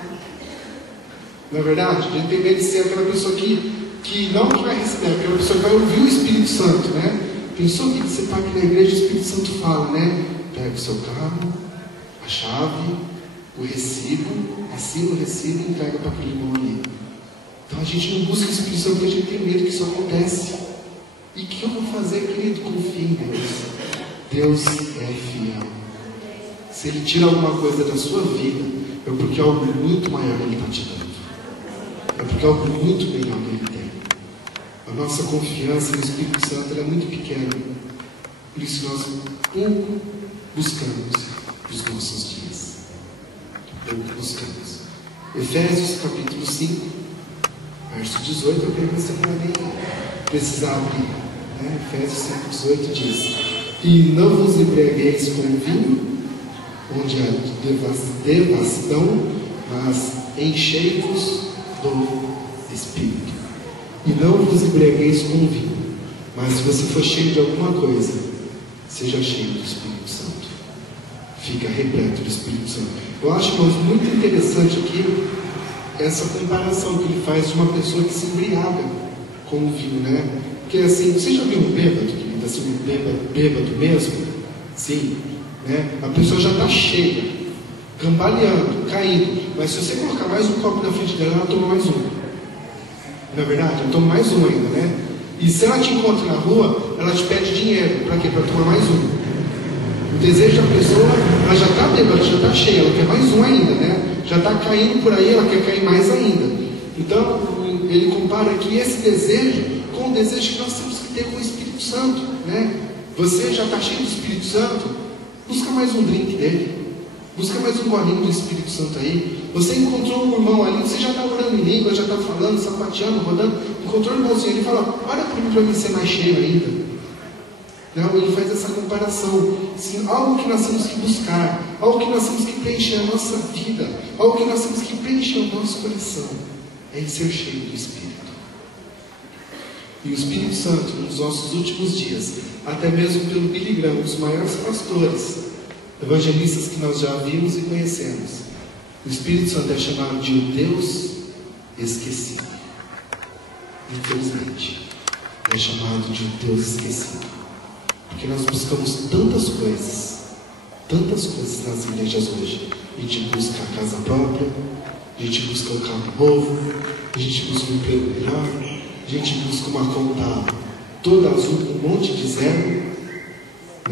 Não é verdade? A gente tem medo de ser aquela pessoa que não vai receber, aquela pessoa que vai ouvir o Espírito Santo, né? Pensou que você está aqui na igreja e o Espírito Santo fala, né? Pega o seu carro, a chave, o recibo, assina o recibo e entrega para aquele irmão ali. Então a gente não busca o Espírito Santo porque a gente tem medo que isso acontece. E o que eu vou fazer, querido? Confie em Deus. Deus é fiel. Se Ele tira alguma coisa da sua vida, é porque algo muito maior Ele está te dando. É porque algo muito melhor que Ele tem. A nossa confiança no Espírito Santo é muito pequena. Por isso nós pouco buscamos os nossos dias. Pouco buscamos. Efésios capítulo 5, verso 18, eu creio que você não vai nem precisar abrir. Efésios 5, 18 diz: E não vos embriagueis com vinho, onde há devassidão, mas enchei-vos do Espírito. E não vos embriagueis com vinho, mas se você for cheio de alguma coisa, seja cheio do Espírito Santo. Fica repleto do Espírito Santo. Eu acho, irmãos, muito interessante aqui essa comparação que ele faz de uma pessoa que se embriaga com o vinho, né? Porque assim, você já viu um bêbado, querido, assim, um bêbado mesmo? Sim, né? A pessoa já está cheia, cambaleando, caindo, mas se você colocar mais um copo na frente dela, ela toma mais um. Não é verdade? Ela toma mais um ainda, né? E se ela te encontra na rua, ela te pede dinheiro. Para quê? Para tomar mais um. O desejo da pessoa, ela já está bêbada, já está cheia, ela quer mais um ainda, né? Já está caindo por aí, ela quer cair mais ainda. Então, ele compara aqui esse desejo com o desejo que nós temos que ter com o Espírito Santo, né? Você já está cheio do Espírito Santo? Busca mais um drink dele. Busca mais um golinho do Espírito Santo aí. Você encontrou um irmão ali, você já está orando em língua, já está falando, sapateando, rodando. Encontrou um irmãozinho ali e fala: ora para mim ser mais cheio ainda. Não, ele faz essa comparação. Assim, algo que nós temos que buscar, algo que nós temos que preencher a nossa vida, algo que nós temos que preencher o nosso coração, é em ser cheio do Espírito. E o Espírito Santo, nos nossos últimos dias, até mesmo pelo Billy Graham, um dos maiores pastores, evangelistas que nós já vimos e conhecemos, o Espírito Santo é chamado de o Deus esquecido. Infelizmente, é chamado de o Deus esquecido. Porque nós buscamos tantas coisas nas igrejas hoje. A gente busca a casa própria, a gente busca o carro novo, a gente busca um emprego melhor, a gente busca uma conta toda azul com um monte de zero,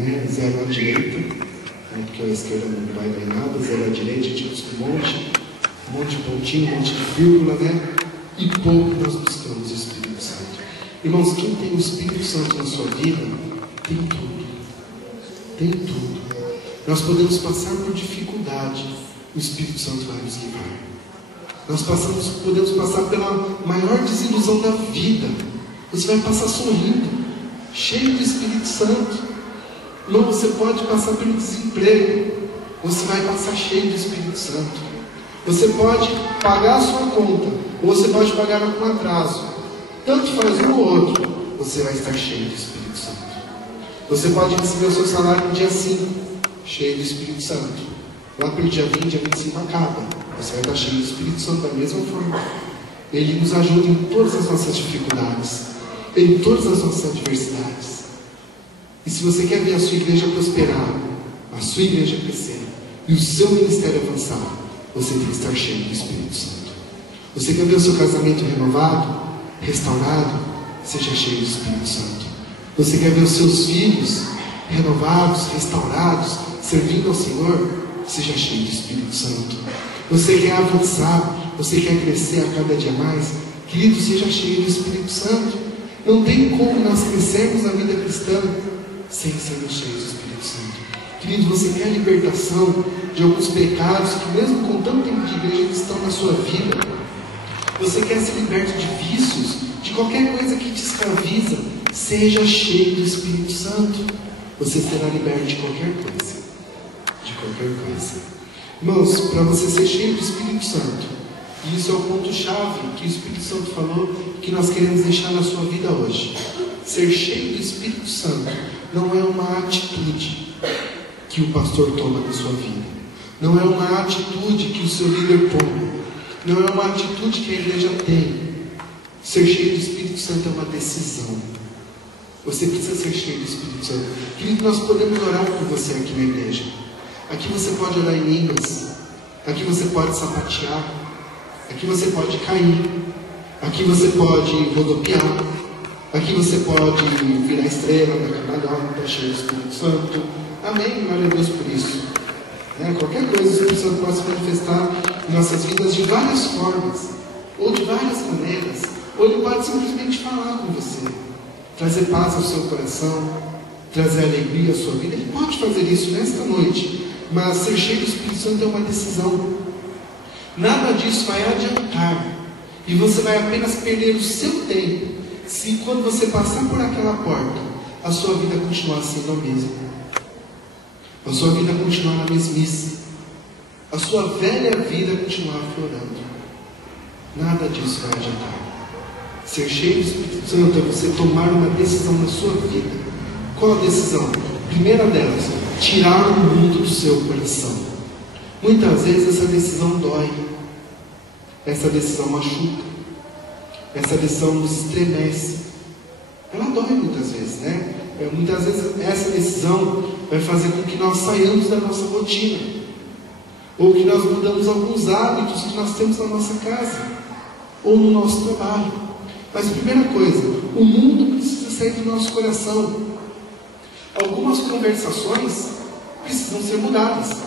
né? 0 à direita, né? Porque a esquerda não vai dar em nada, 0 à direita, a gente busca um monte de pontinho, um monte de vírgula, né? E pouco nós buscamos o Espírito Santo. Irmãos, quem tem o Espírito Santo na sua vida, tem tudo. Tem tudo. Nós podemos passar por dificuldade, o Espírito Santo vai nos guiar. Nós podemos passar pela maior desilusão da vida. Você vai passar sorrindo, cheio do Espírito Santo. Não, você pode passar pelo desemprego, você vai passar cheio do Espírito Santo. Você pode pagar a sua conta, ou você pode pagar com atraso. Tanto faz um ou outro, você vai estar cheio do Espírito Santo. Você pode receber o seu salário no dia 5, cheio do Espírito Santo. Lá pelo dia 20, dia 25 acaba. Você vai estar cheio do Espírito Santo da mesma forma. Ele nos ajuda em todas as nossas dificuldades, em todas as nossas adversidades. E se você quer ver a sua igreja prosperar, a sua igreja crescer, e o seu ministério avançar, você tem que estar cheio do Espírito Santo. Você quer ver o seu casamento renovado, restaurado? Seja cheio do Espírito Santo. Você quer ver os seus filhos renovados, restaurados, servindo ao Senhor? Seja cheio do Espírito Santo. Você quer avançar, você quer crescer a cada dia mais? Querido, seja cheio do Espírito Santo. Não tem como nós crescermos na vida cristã sem sermos cheios do Espírito Santo. Querido, você quer a libertação de alguns pecados que mesmo com tanto tempo de igreja que estão na sua vida? Você quer ser liberto de vícios, de qualquer coisa que te escraviza? Seja cheio do Espírito Santo. Você será liberto de qualquer coisa. De qualquer coisa. Irmãos, para você ser cheio do Espírito Santo, e isso é o ponto-chave que o Espírito Santo falou, que nós queremos deixar na sua vida hoje. Ser cheio do Espírito Santo não é uma atitude que o pastor toma na sua vida. Não é uma atitude que o seu líder toma. Não é uma atitude que a igreja tem. Ser cheio do Espírito Santo é uma decisão. Você precisa ser cheio do Espírito Santo. Querido, nós podemos orar por você aqui na igreja. Aqui você pode orar em línguas. Aqui você pode sapatear. Aqui você pode cair. Aqui você pode rodopiar. Aqui você pode virar estrela da cambalhota, cheio do Espírito Santo. Amém, glória a Deus por isso. Qualquer coisa o Espírito Santo pode se manifestar em nossas vidas de várias formas, ou de várias maneiras, ou ele pode simplesmente falar com você, trazer paz ao seu coração, trazer alegria à sua vida. Ele pode fazer isso nesta noite, mas ser cheio do Espírito Santo é uma decisão. Nada disso vai adiantar, e você vai apenas perder o seu tempo, se quando você passar por aquela porta, a sua vida continuar sendo a mesma. A sua vida continuar na mesmice, a sua velha vida continuar aflorando. Nada disso vai adiantar. Ser cheio do Espírito Santo é você tomar uma decisão na sua vida. Qual a decisão? Primeira delas, tirar o mundo do seu coração. Muitas vezes essa decisão dói, essa decisão machuca, essa decisão nos estremece. Ela dói muitas vezes, né? Muitas vezes essa decisão vai fazer com que nós saiamos da nossa rotina, ou que nós mudamos alguns hábitos que nós temos na nossa casa, ou no nosso trabalho. Mas primeira coisa, o mundo precisa sair do nosso coração. Algumas conversações precisam ser mudadas.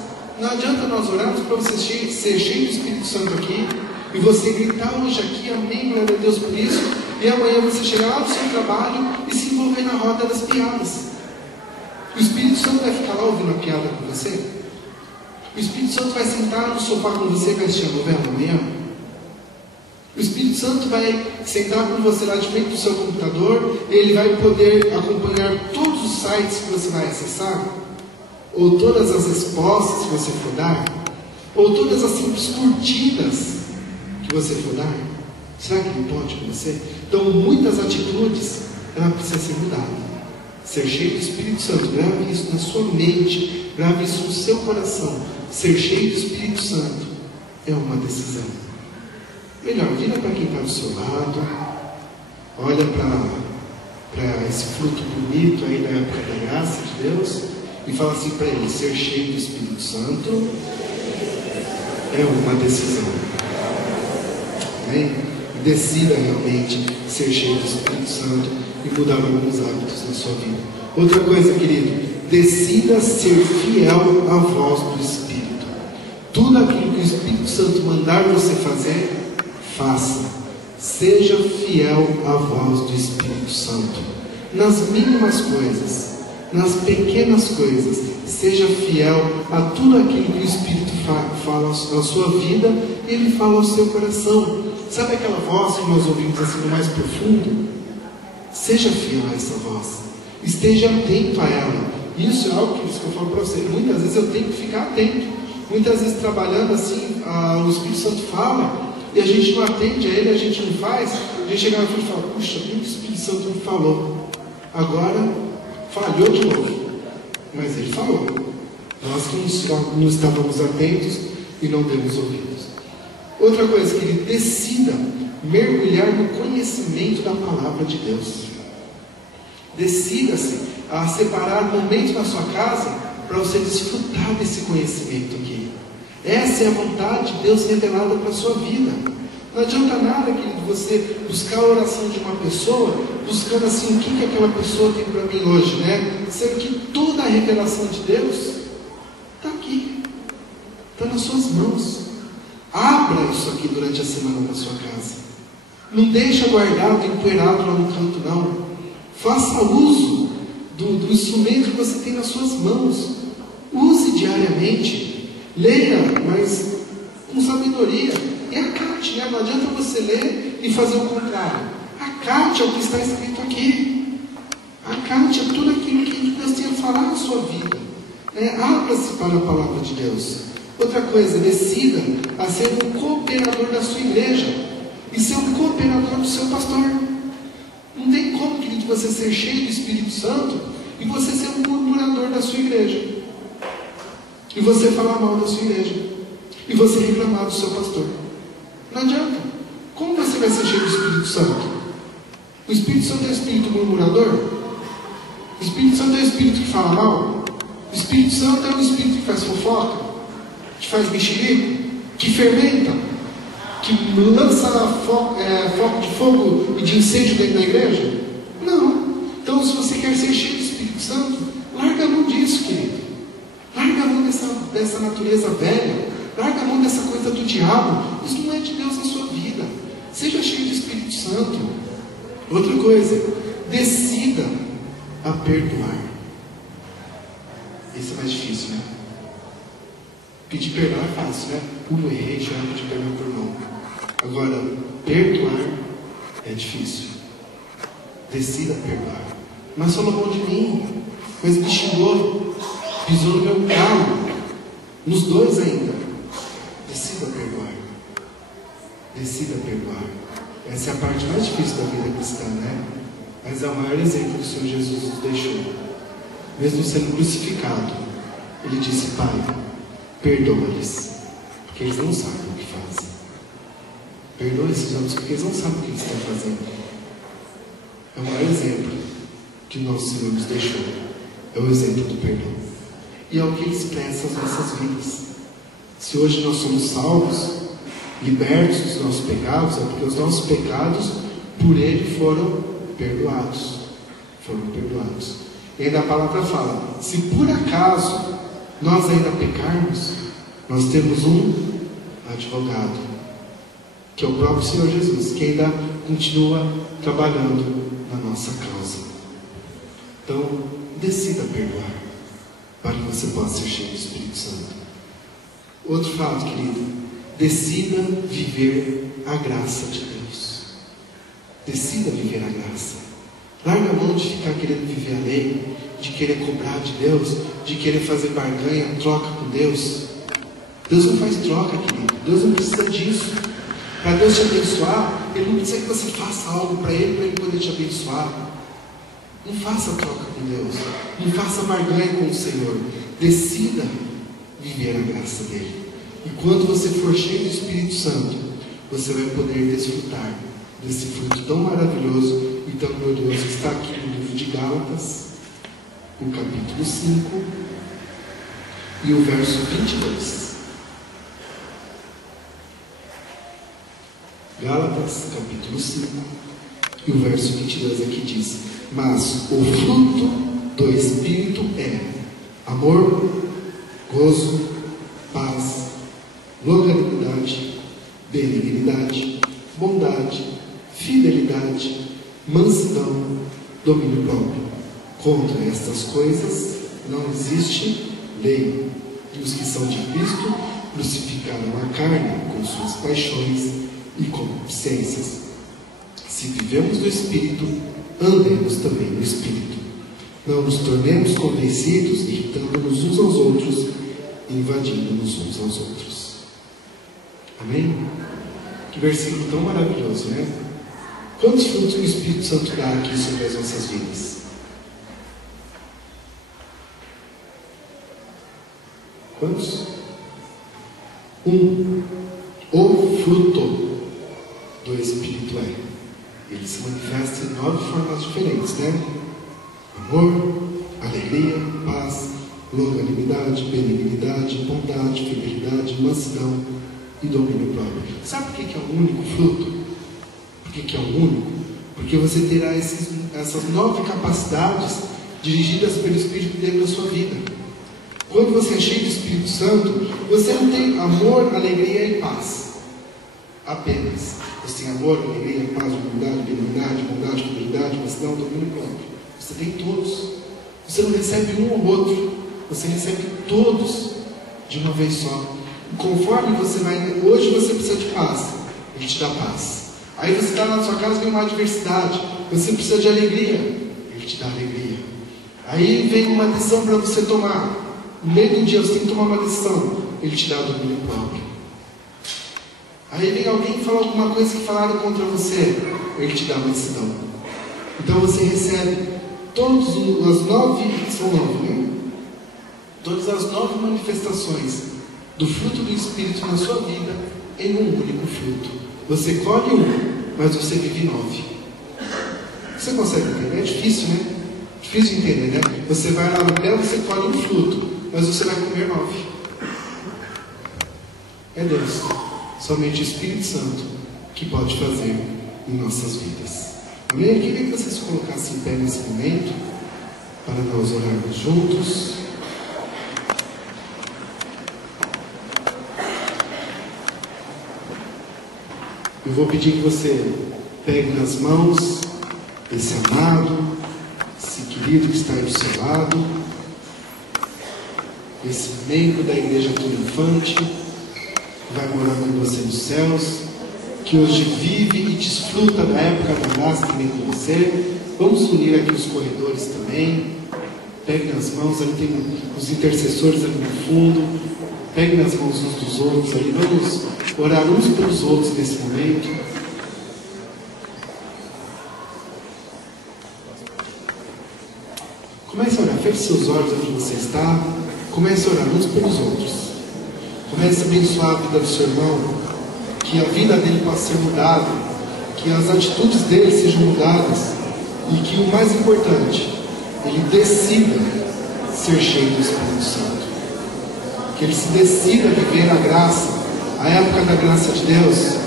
Não adianta nós orarmos para você ser cheio do Espírito Santo aqui, e você gritar hoje aqui, amém, glória a Deus por isso, e amanhã você chegar lá no seu trabalho e se envolver na roda das piadas. O Espírito Santo vai ficar lá ouvindo a piada com você? O Espírito Santo vai sentar no sofá com você e vai assistir a novela amanhã? O Espírito Santo vai sentar com você lá de frente do seu computador, e ele vai poder acompanhar todos os sites que você vai acessar, ou todas as respostas que você for dar, ou todas as simples curtidas que você for dar? Será que ele pode com você? Então, muitas atitudes, ela precisa ser mudada. Ser cheio do Espírito Santo, grave isso na sua mente, grave isso no seu coração. Ser cheio do Espírito Santo é uma decisão. Melhor, vira para quem está do seu lado, olha para esse fruto bonito aí da época da graça de Deus, e fala assim para ele: ser cheio do Espírito Santo é uma decisão. Amém? Decida realmente ser cheio do Espírito Santo e mudar alguns hábitos na sua vida. Outra coisa, querido, decida ser fiel à voz do Espírito. Tudo aquilo que o Espírito Santo mandar você fazer, faça. Seja fiel à voz do Espírito Santo. Nas mínimas coisas, nas pequenas coisas, seja fiel a tudo aquilo que o Espírito fala na sua vida, ele fala ao seu coração. Sabe aquela voz que nós ouvimos assim no mais profundo? Seja fiel a essa voz. Esteja atento a ela. Isso é algo que eu falo para você. Muitas vezes eu tenho que ficar atento. Muitas vezes trabalhando assim, o Espírito Santo fala, e a gente não atende a ele, a gente não faz. A gente chega na frente e fala, puxa, o que o Espírito Santo me falou? Agora, falhou de novo. Mas ele falou. Nós que não estávamos atentos e não demos ouvidos. Outra coisa, que ele decida mergulhar no conhecimento da palavra de Deus. Decida-se a separar momentos na sua casa para você desfrutar desse conhecimento aqui. Essa é a vontade de Deus revelada para a sua vida. Não adianta nada, querido, você buscar a oração de uma pessoa, buscando assim, o que aquela pessoa tem para mim hoje, né? Sendo que toda a revelação de Deus está aqui, está nas suas mãos. Abra isso aqui durante a semana na sua casa. Não deixa guardado, empoeirado lá no canto, não. Faça uso do instrumento que você tem nas suas mãos. Use diariamente. Leia, mas com sabedoria. E acate, né? Não adianta você ler e fazer o contrário. Acate é o que está escrito aqui. Acate é tudo aquilo que Deus tem a falar na sua vida. Abra-se para a palavra de Deus. Outra coisa, decida a ser um cooperador da sua igreja e ser um cooperador do seu pastor. Não tem como, querido, você ser cheio do Espírito Santo e você ser um murmurador da sua igreja, e você falar mal da sua igreja, e você reclamar do seu pastor. Não adianta. Como você vai ser cheio do Espírito Santo? O Espírito Santo é o espírito murmurador? O Espírito Santo é o espírito que fala mal? O Espírito Santo é o espírito que faz fofoca, que faz mexerico, que fermenta, que lança foco de fogo e de incêndio dentro da igreja? Não. Então, se você quer ser cheio do Espírito Santo, larga a mão disso, querido. Larga a mão dessa natureza velha. Larga a mão dessa coisa do diabo. Isso não é de Deus na sua vida. Seja cheio do Espírito Santo. Outra coisa, decida a perdoar. Isso é mais difícil, né? Pedir perdão é fácil, né? Errei, já pedir perdão por não. Agora, perdoar é difícil. Decida perdoar. Mas falou mal de mim, mas me xingou, pisou no meu carro, nos dois ainda. Decida perdoar. Decida perdoar. Essa é a parte mais difícil da vida cristã, né? Mas é o maior exemplo que o Senhor Jesus nos deixou. Mesmo sendo crucificado, ele disse: Pai, perdoa-lhes, porque eles não sabem o que fazem. Perdoa esses homens, porque eles não sabem o que eles estão fazendo. É o maior exemplo que o nosso Senhor nos deixou. É o exemplo do perdão. E é o que ele expressa as nossas vidas. Se hoje nós somos salvos, libertos dos nossos pecados, é porque os nossos pecados, por ele, foram perdoados. Foram perdoados. E ainda a palavra fala: se por acaso nós ainda pecarmos, nós temos um advogado, que é o próprio Senhor Jesus, que ainda continua trabalhando na nossa causa. Então, decida perdoar, para que você possa ser cheio do Espírito Santo. Outro fato, querido: decida viver a graça de Deus. Decida viver a graça. Larga a mão de ficar querendo viver a lei, de querer cobrar de Deus, de querer fazer barganha, troca com Deus. Deus não faz troca, querido. Deus não precisa disso. Para Deus te abençoar, Ele não precisa que você faça algo para Ele poder te abençoar. Não faça troca com Deus. Não faça barganha com o Senhor. Decida viver a graça dEle. E quando você for cheio do Espírito Santo, você vai poder desfrutar desse fruto tão maravilhoso e tão glorioso que está aqui no livro de Gálatas, o capítulo 5 e o verso 22. Gálatas, capítulo 5 e o verso 22 aqui diz: mas o fruto do Espírito é amor, gozo, paz, longanimidade, benignidade, bondade, fidelidade, mansidão, domínio próprio. Contra estas coisas não existe lei. E os que são de Cristo crucificaram a carne com suas paixões e concupiscências. Se vivemos no Espírito, andemos também no Espírito. Não nos tornemos convencidos, irritando-nos uns aos outros, invadindo-nos uns aos outros. Amém? Que versículo tão maravilhoso, né? Quantos frutos o Espírito Santo dá aqui sobre as nossas vidas? Quantos? O fruto do Espírito é. Ele se manifesta em 9 formas diferentes, né? Amor, alegria, paz, longanimidade, benignidade, bondade, fidelidade, mansidão e domínio próprio. Sabe por que é o único fruto? Por que é o único? Porque você terá essas 9 capacidades dirigidas pelo Espírito dentro da sua vida. Quando você é cheio do Espírito Santo, você não tem amor, alegria e paz apenas. Você tem amor, alegria, paz, humildade, benignidade, bondade, fidelidade, mansidão, domínio próprio. Você tem todos. Você não recebe um ou outro. Você recebe todos de uma vez só. E conforme você vai... Hoje você precisa de paz. Ele te dá paz. Aí você está na sua casa e vem uma adversidade. Você precisa de alegria. Ele te dá alegria. Aí vem uma decisão para você tomar. No meio do dia você tem que tomar uma decisão. Ele te dá domínio próprio. Aí vem alguém e fala alguma coisa que falaram contra você. Ele te dá mansidão. Então você recebe todas as 9, são 9, né? Todas as 9 manifestações do fruto do Espírito na sua vida em um único fruto. Você colhe um, mas você vive 9. Você consegue entender? É difícil, né? Difícil de entender, né? Você vai lá no pé, você colhe um fruto, mas você vai comer 9. É Deus, somente o Espírito Santo, que pode fazer em nossas vidas. Amém? Eu queria que vocês se colocassem em pé nesse momento, para nós orarmos juntos. Eu vou pedir que você pegue nas mãos esse amado, esse querido que está aí do seu lado, esse membro da igreja triunfante, que vai morar com você nos céus, que hoje vive e desfruta da época da graça também com você. Vamos unir aqui os corredores também. Pegue nas mãos, ali tem os intercessores ali no fundo. Pegue nas mãos uns dos outros ali. Vamos orar uns pelos outros nesse momento. Comece a orar, feche seus olhos onde você está. Comece a orar uns pelos outros. Comece a abençoar a vida do seu irmão. Que a vida dele possa ser mudada, que as atitudes dele sejam mudadas e que o mais importante, ele decida ser cheio do Espírito Santo, que ele se decida viver a graça, a época da graça de Deus,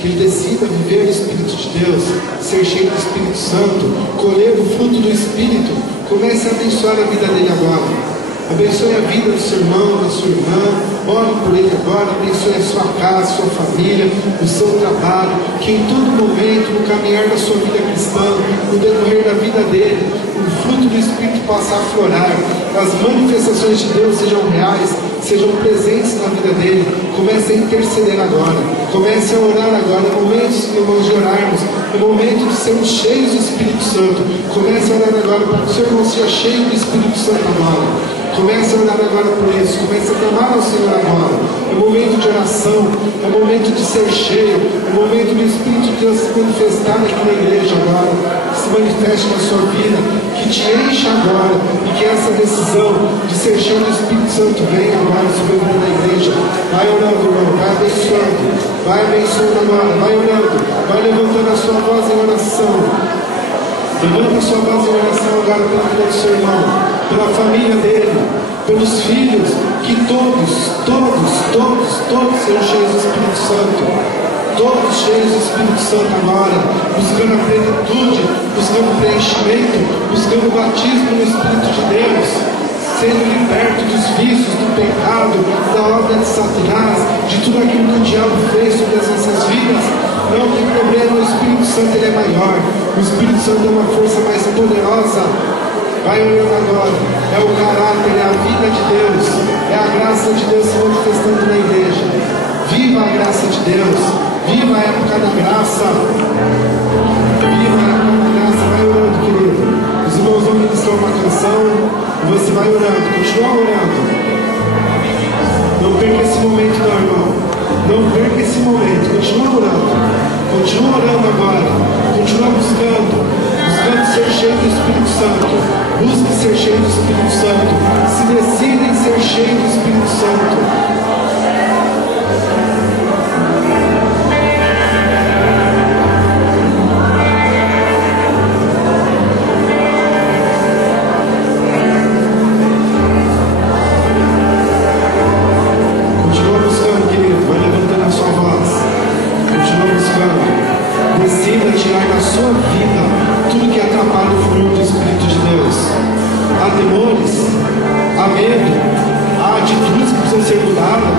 que ele decida viver o Espírito de Deus, ser cheio do Espírito Santo, colher o fruto do Espírito. Comece a abençoar a vida dele agora. Abençoe a vida do seu irmão, da sua irmã. Ore por ele agora. Abençoe a sua casa, a sua família, o seu trabalho. Que em todo momento, no caminhar da sua vida cristã, no decorrer da vida dele, o fruto do Espírito possa aflorar. As manifestações de Deus sejam reais, sejam presentes na vida dele. Comece a interceder agora. Comece a orar agora. É momento, irmãos, de orarmos. É momento de sermos cheios do Espírito Santo. Comece a orar agora para que o seu irmão seja cheio do Espírito Santo agora. Comece a orar agora por isso. Comece a clamar ao Senhor agora. É momento de oração. É momento de ser cheio. É momento do Espírito de Deus se manifestar aqui na igreja agora. Que se manifeste na sua vida. Que te encha agora. E que essa decisão de ser cheio do Espírito Santo venha agora sobre a vida da igreja. Vai orando, irmão. Vai abençoando. Vai abençoando agora. Vai orando. Vai levantando a sua voz em oração. Levanta a sua voz em oração agora pela vida do seu irmão, pela família dele, pelos filhos, que todos sejam cheios do Espírito Santo. Todos cheios do Espírito Santo agora, buscando a plenitude, buscando preencher enchimento, buscando o batismo no Espírito de Deus, sendo liberto dos vícios, do pecado, da obra de Satanás, de tudo aquilo que o diabo fez sobre as nossas vidas. Não tem problema, o Espírito Santo ele é maior, o Espírito Santo é uma força mais poderosa. Vai olhando agora, é o caráter, é a vida de Deus, é a graça de Deus se manifestando na igreja. Viva a graça de Deus, viva a época da graça, viva a época da graça. Vai orando, querido. Os irmãos vão ministrar uma canção e você vai orando, continua orando. Não perca esse momento não, irmão, não perca esse momento, continua orando agora, continua buscando ser cheio do Espírito Santo. Busque ser cheio do Espírito Santo. Se decida em ser cheio do Espírito Santo. Continua buscando, querido. Vai levantando a sua voz. Continua buscando. Decida tirar da sua vida tudo que atrapalha o fluir do Espírito de Deus. Há temores, há medo, há atitudes que precisam ser mudadas.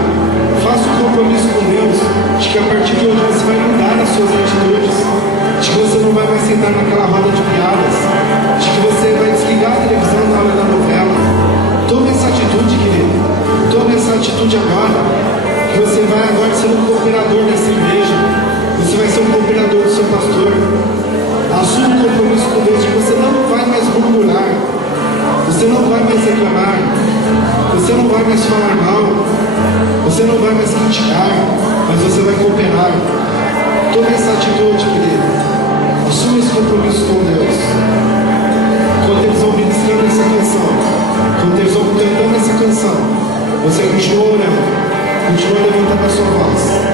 Faça um compromisso com Deus de que a partir de hoje você vai mudar as suas atitudes, de que você não vai mais sentar naquela roda de piadas, de que você vai desligar a televisão na hora da novela. Tome essa atitude, querido. Tome essa atitude agora, que você vai agora ser um cooperador dessa igreja. Você vai ser um cooperador do seu pastor. Assuma um compromisso com Deus de que você não vai mais murmurar, você não vai mais reclamar, você não vai mais falar mal, você não vai mais criticar, mas você vai cooperar. Tome essa atitude, querido. Assuma esse compromisso com Deus. Quando eles vão ministrando essa canção, quando eles vão cantando essa canção, você continua orando, continua levantando a sua voz.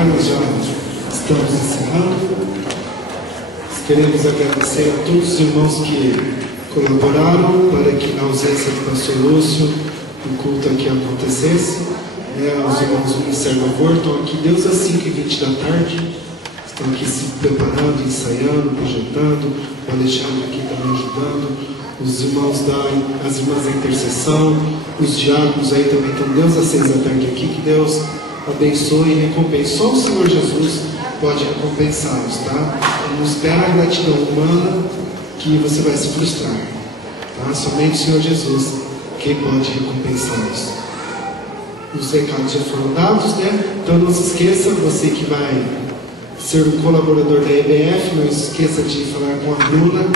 orar, nós já estamos encerrando. Queremos agradecer a todos os irmãos que colaboraram para que na ausência do pastor Lúcio o culto aqui acontecesse. Os irmãos do Ministério do Louvor estão aqui desde as 5h20 da tarde, estão aqui se preparando, ensaiando, projetando, o Alexandre aqui também ajudando, os irmãos as irmãs da intercessão, os diáconos aí também estão desde as 6 da tarde aqui. Que Deus abençoe e recompense. Só o Senhor Jesus pode recompensá-los, tá? Não espera a gratidão humana que você vai se frustrar, tá? Somente o Senhor Jesus quem pode recompensá-los. Os recados já foram dados, né? Então não se esqueça, você que vai ser um colaborador da EBF, não se esqueça de falar com a Bruna.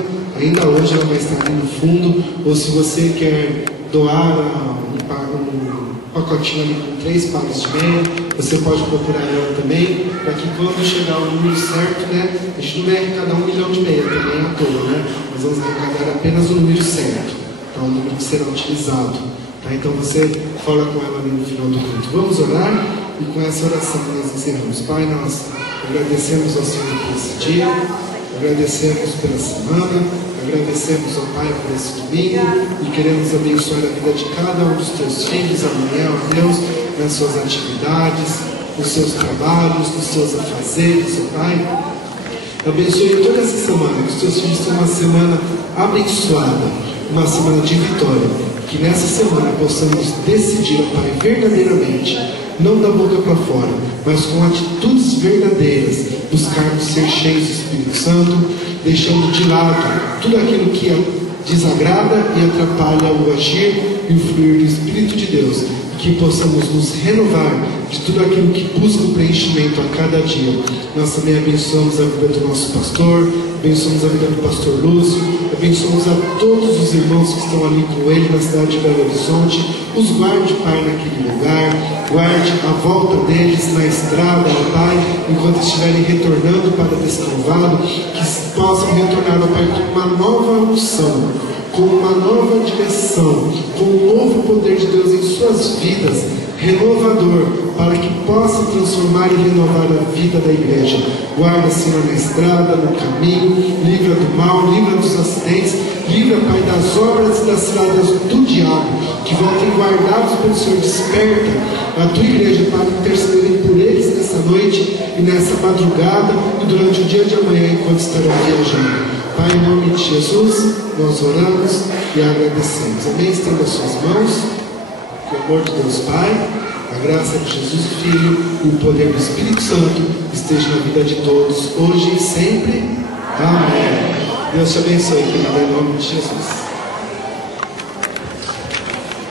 Ainda hoje ela vai estar ali no fundo. Ou se você quer doar um pacotinho ali com 3 pares de meia, você pode procurar ela também, para que quando chegar o número certo, né? A gente não vai arrecadar 1 milhão de meia também à toa, né? Nós vamos arrecadar apenas o número certo, tá? O número que será utilizado. Tá? Então você fala com ela ali no final do culto. Vamos orar e com essa oração nós encerramos. Pai, nós agradecemos ao Senhor por esse dia, agradecemos pela semana, agradecemos ao Pai por esse domingo e queremos abençoar a vida de cada um dos teus filhos amanhã, ó Deus, nas suas atividades, nos seus trabalhos, nos seus afazeres, ó Pai. Abençoe toda essa semana, que os teus filhos tenham uma semana abençoada, uma semana de vitória. Que nessa semana possamos decidir, ó Pai, verdadeiramente, não da boca para fora, mas com atitudes verdadeiras, buscarmos ser cheios do Espírito Santo, deixando de lado tudo aquilo que desagrada e atrapalha o agir e o fluir do Espírito de Deus, e que possamos nos renovar de tudo aquilo que busca o preenchimento a cada dia. Nós também abençoamos a vida do nosso pastor, abençoamos a vida do pastor Lúcio, abençoamos a todos os irmãos que estão ali com ele na cidade de Belo Horizonte. Os guarde, Pai, naquele lugar, guarde a volta deles na estrada, ó Pai, enquanto estiverem retornando para Descalvado, que possam retornar, ó Pai, com uma nova unção, com uma nova direção, com um novo poder de Deus em suas vidas, renovador, para que possa transformar e renovar a vida da igreja. Guarda, Senhor, na estrada, no caminho, livra do mal, livra dos acidentes, livra, Pai, das obras e das ciladas do diabo, que voltem guardados pelo Senhor. Desperta a tua igreja para intercederem por eles nessa noite e nessa madrugada e durante o dia de amanhã, enquanto estarão viajando. Pai, em nome de Jesus, nós oramos e agradecemos. Amém? Estenda as suas mãos. Que o amor de Deus Pai, a graça de Jesus Filho e o poder do Espírito Santo esteja na vida de todos, hoje e sempre. Amém. Deus te abençoe, querido, em nome de Jesus.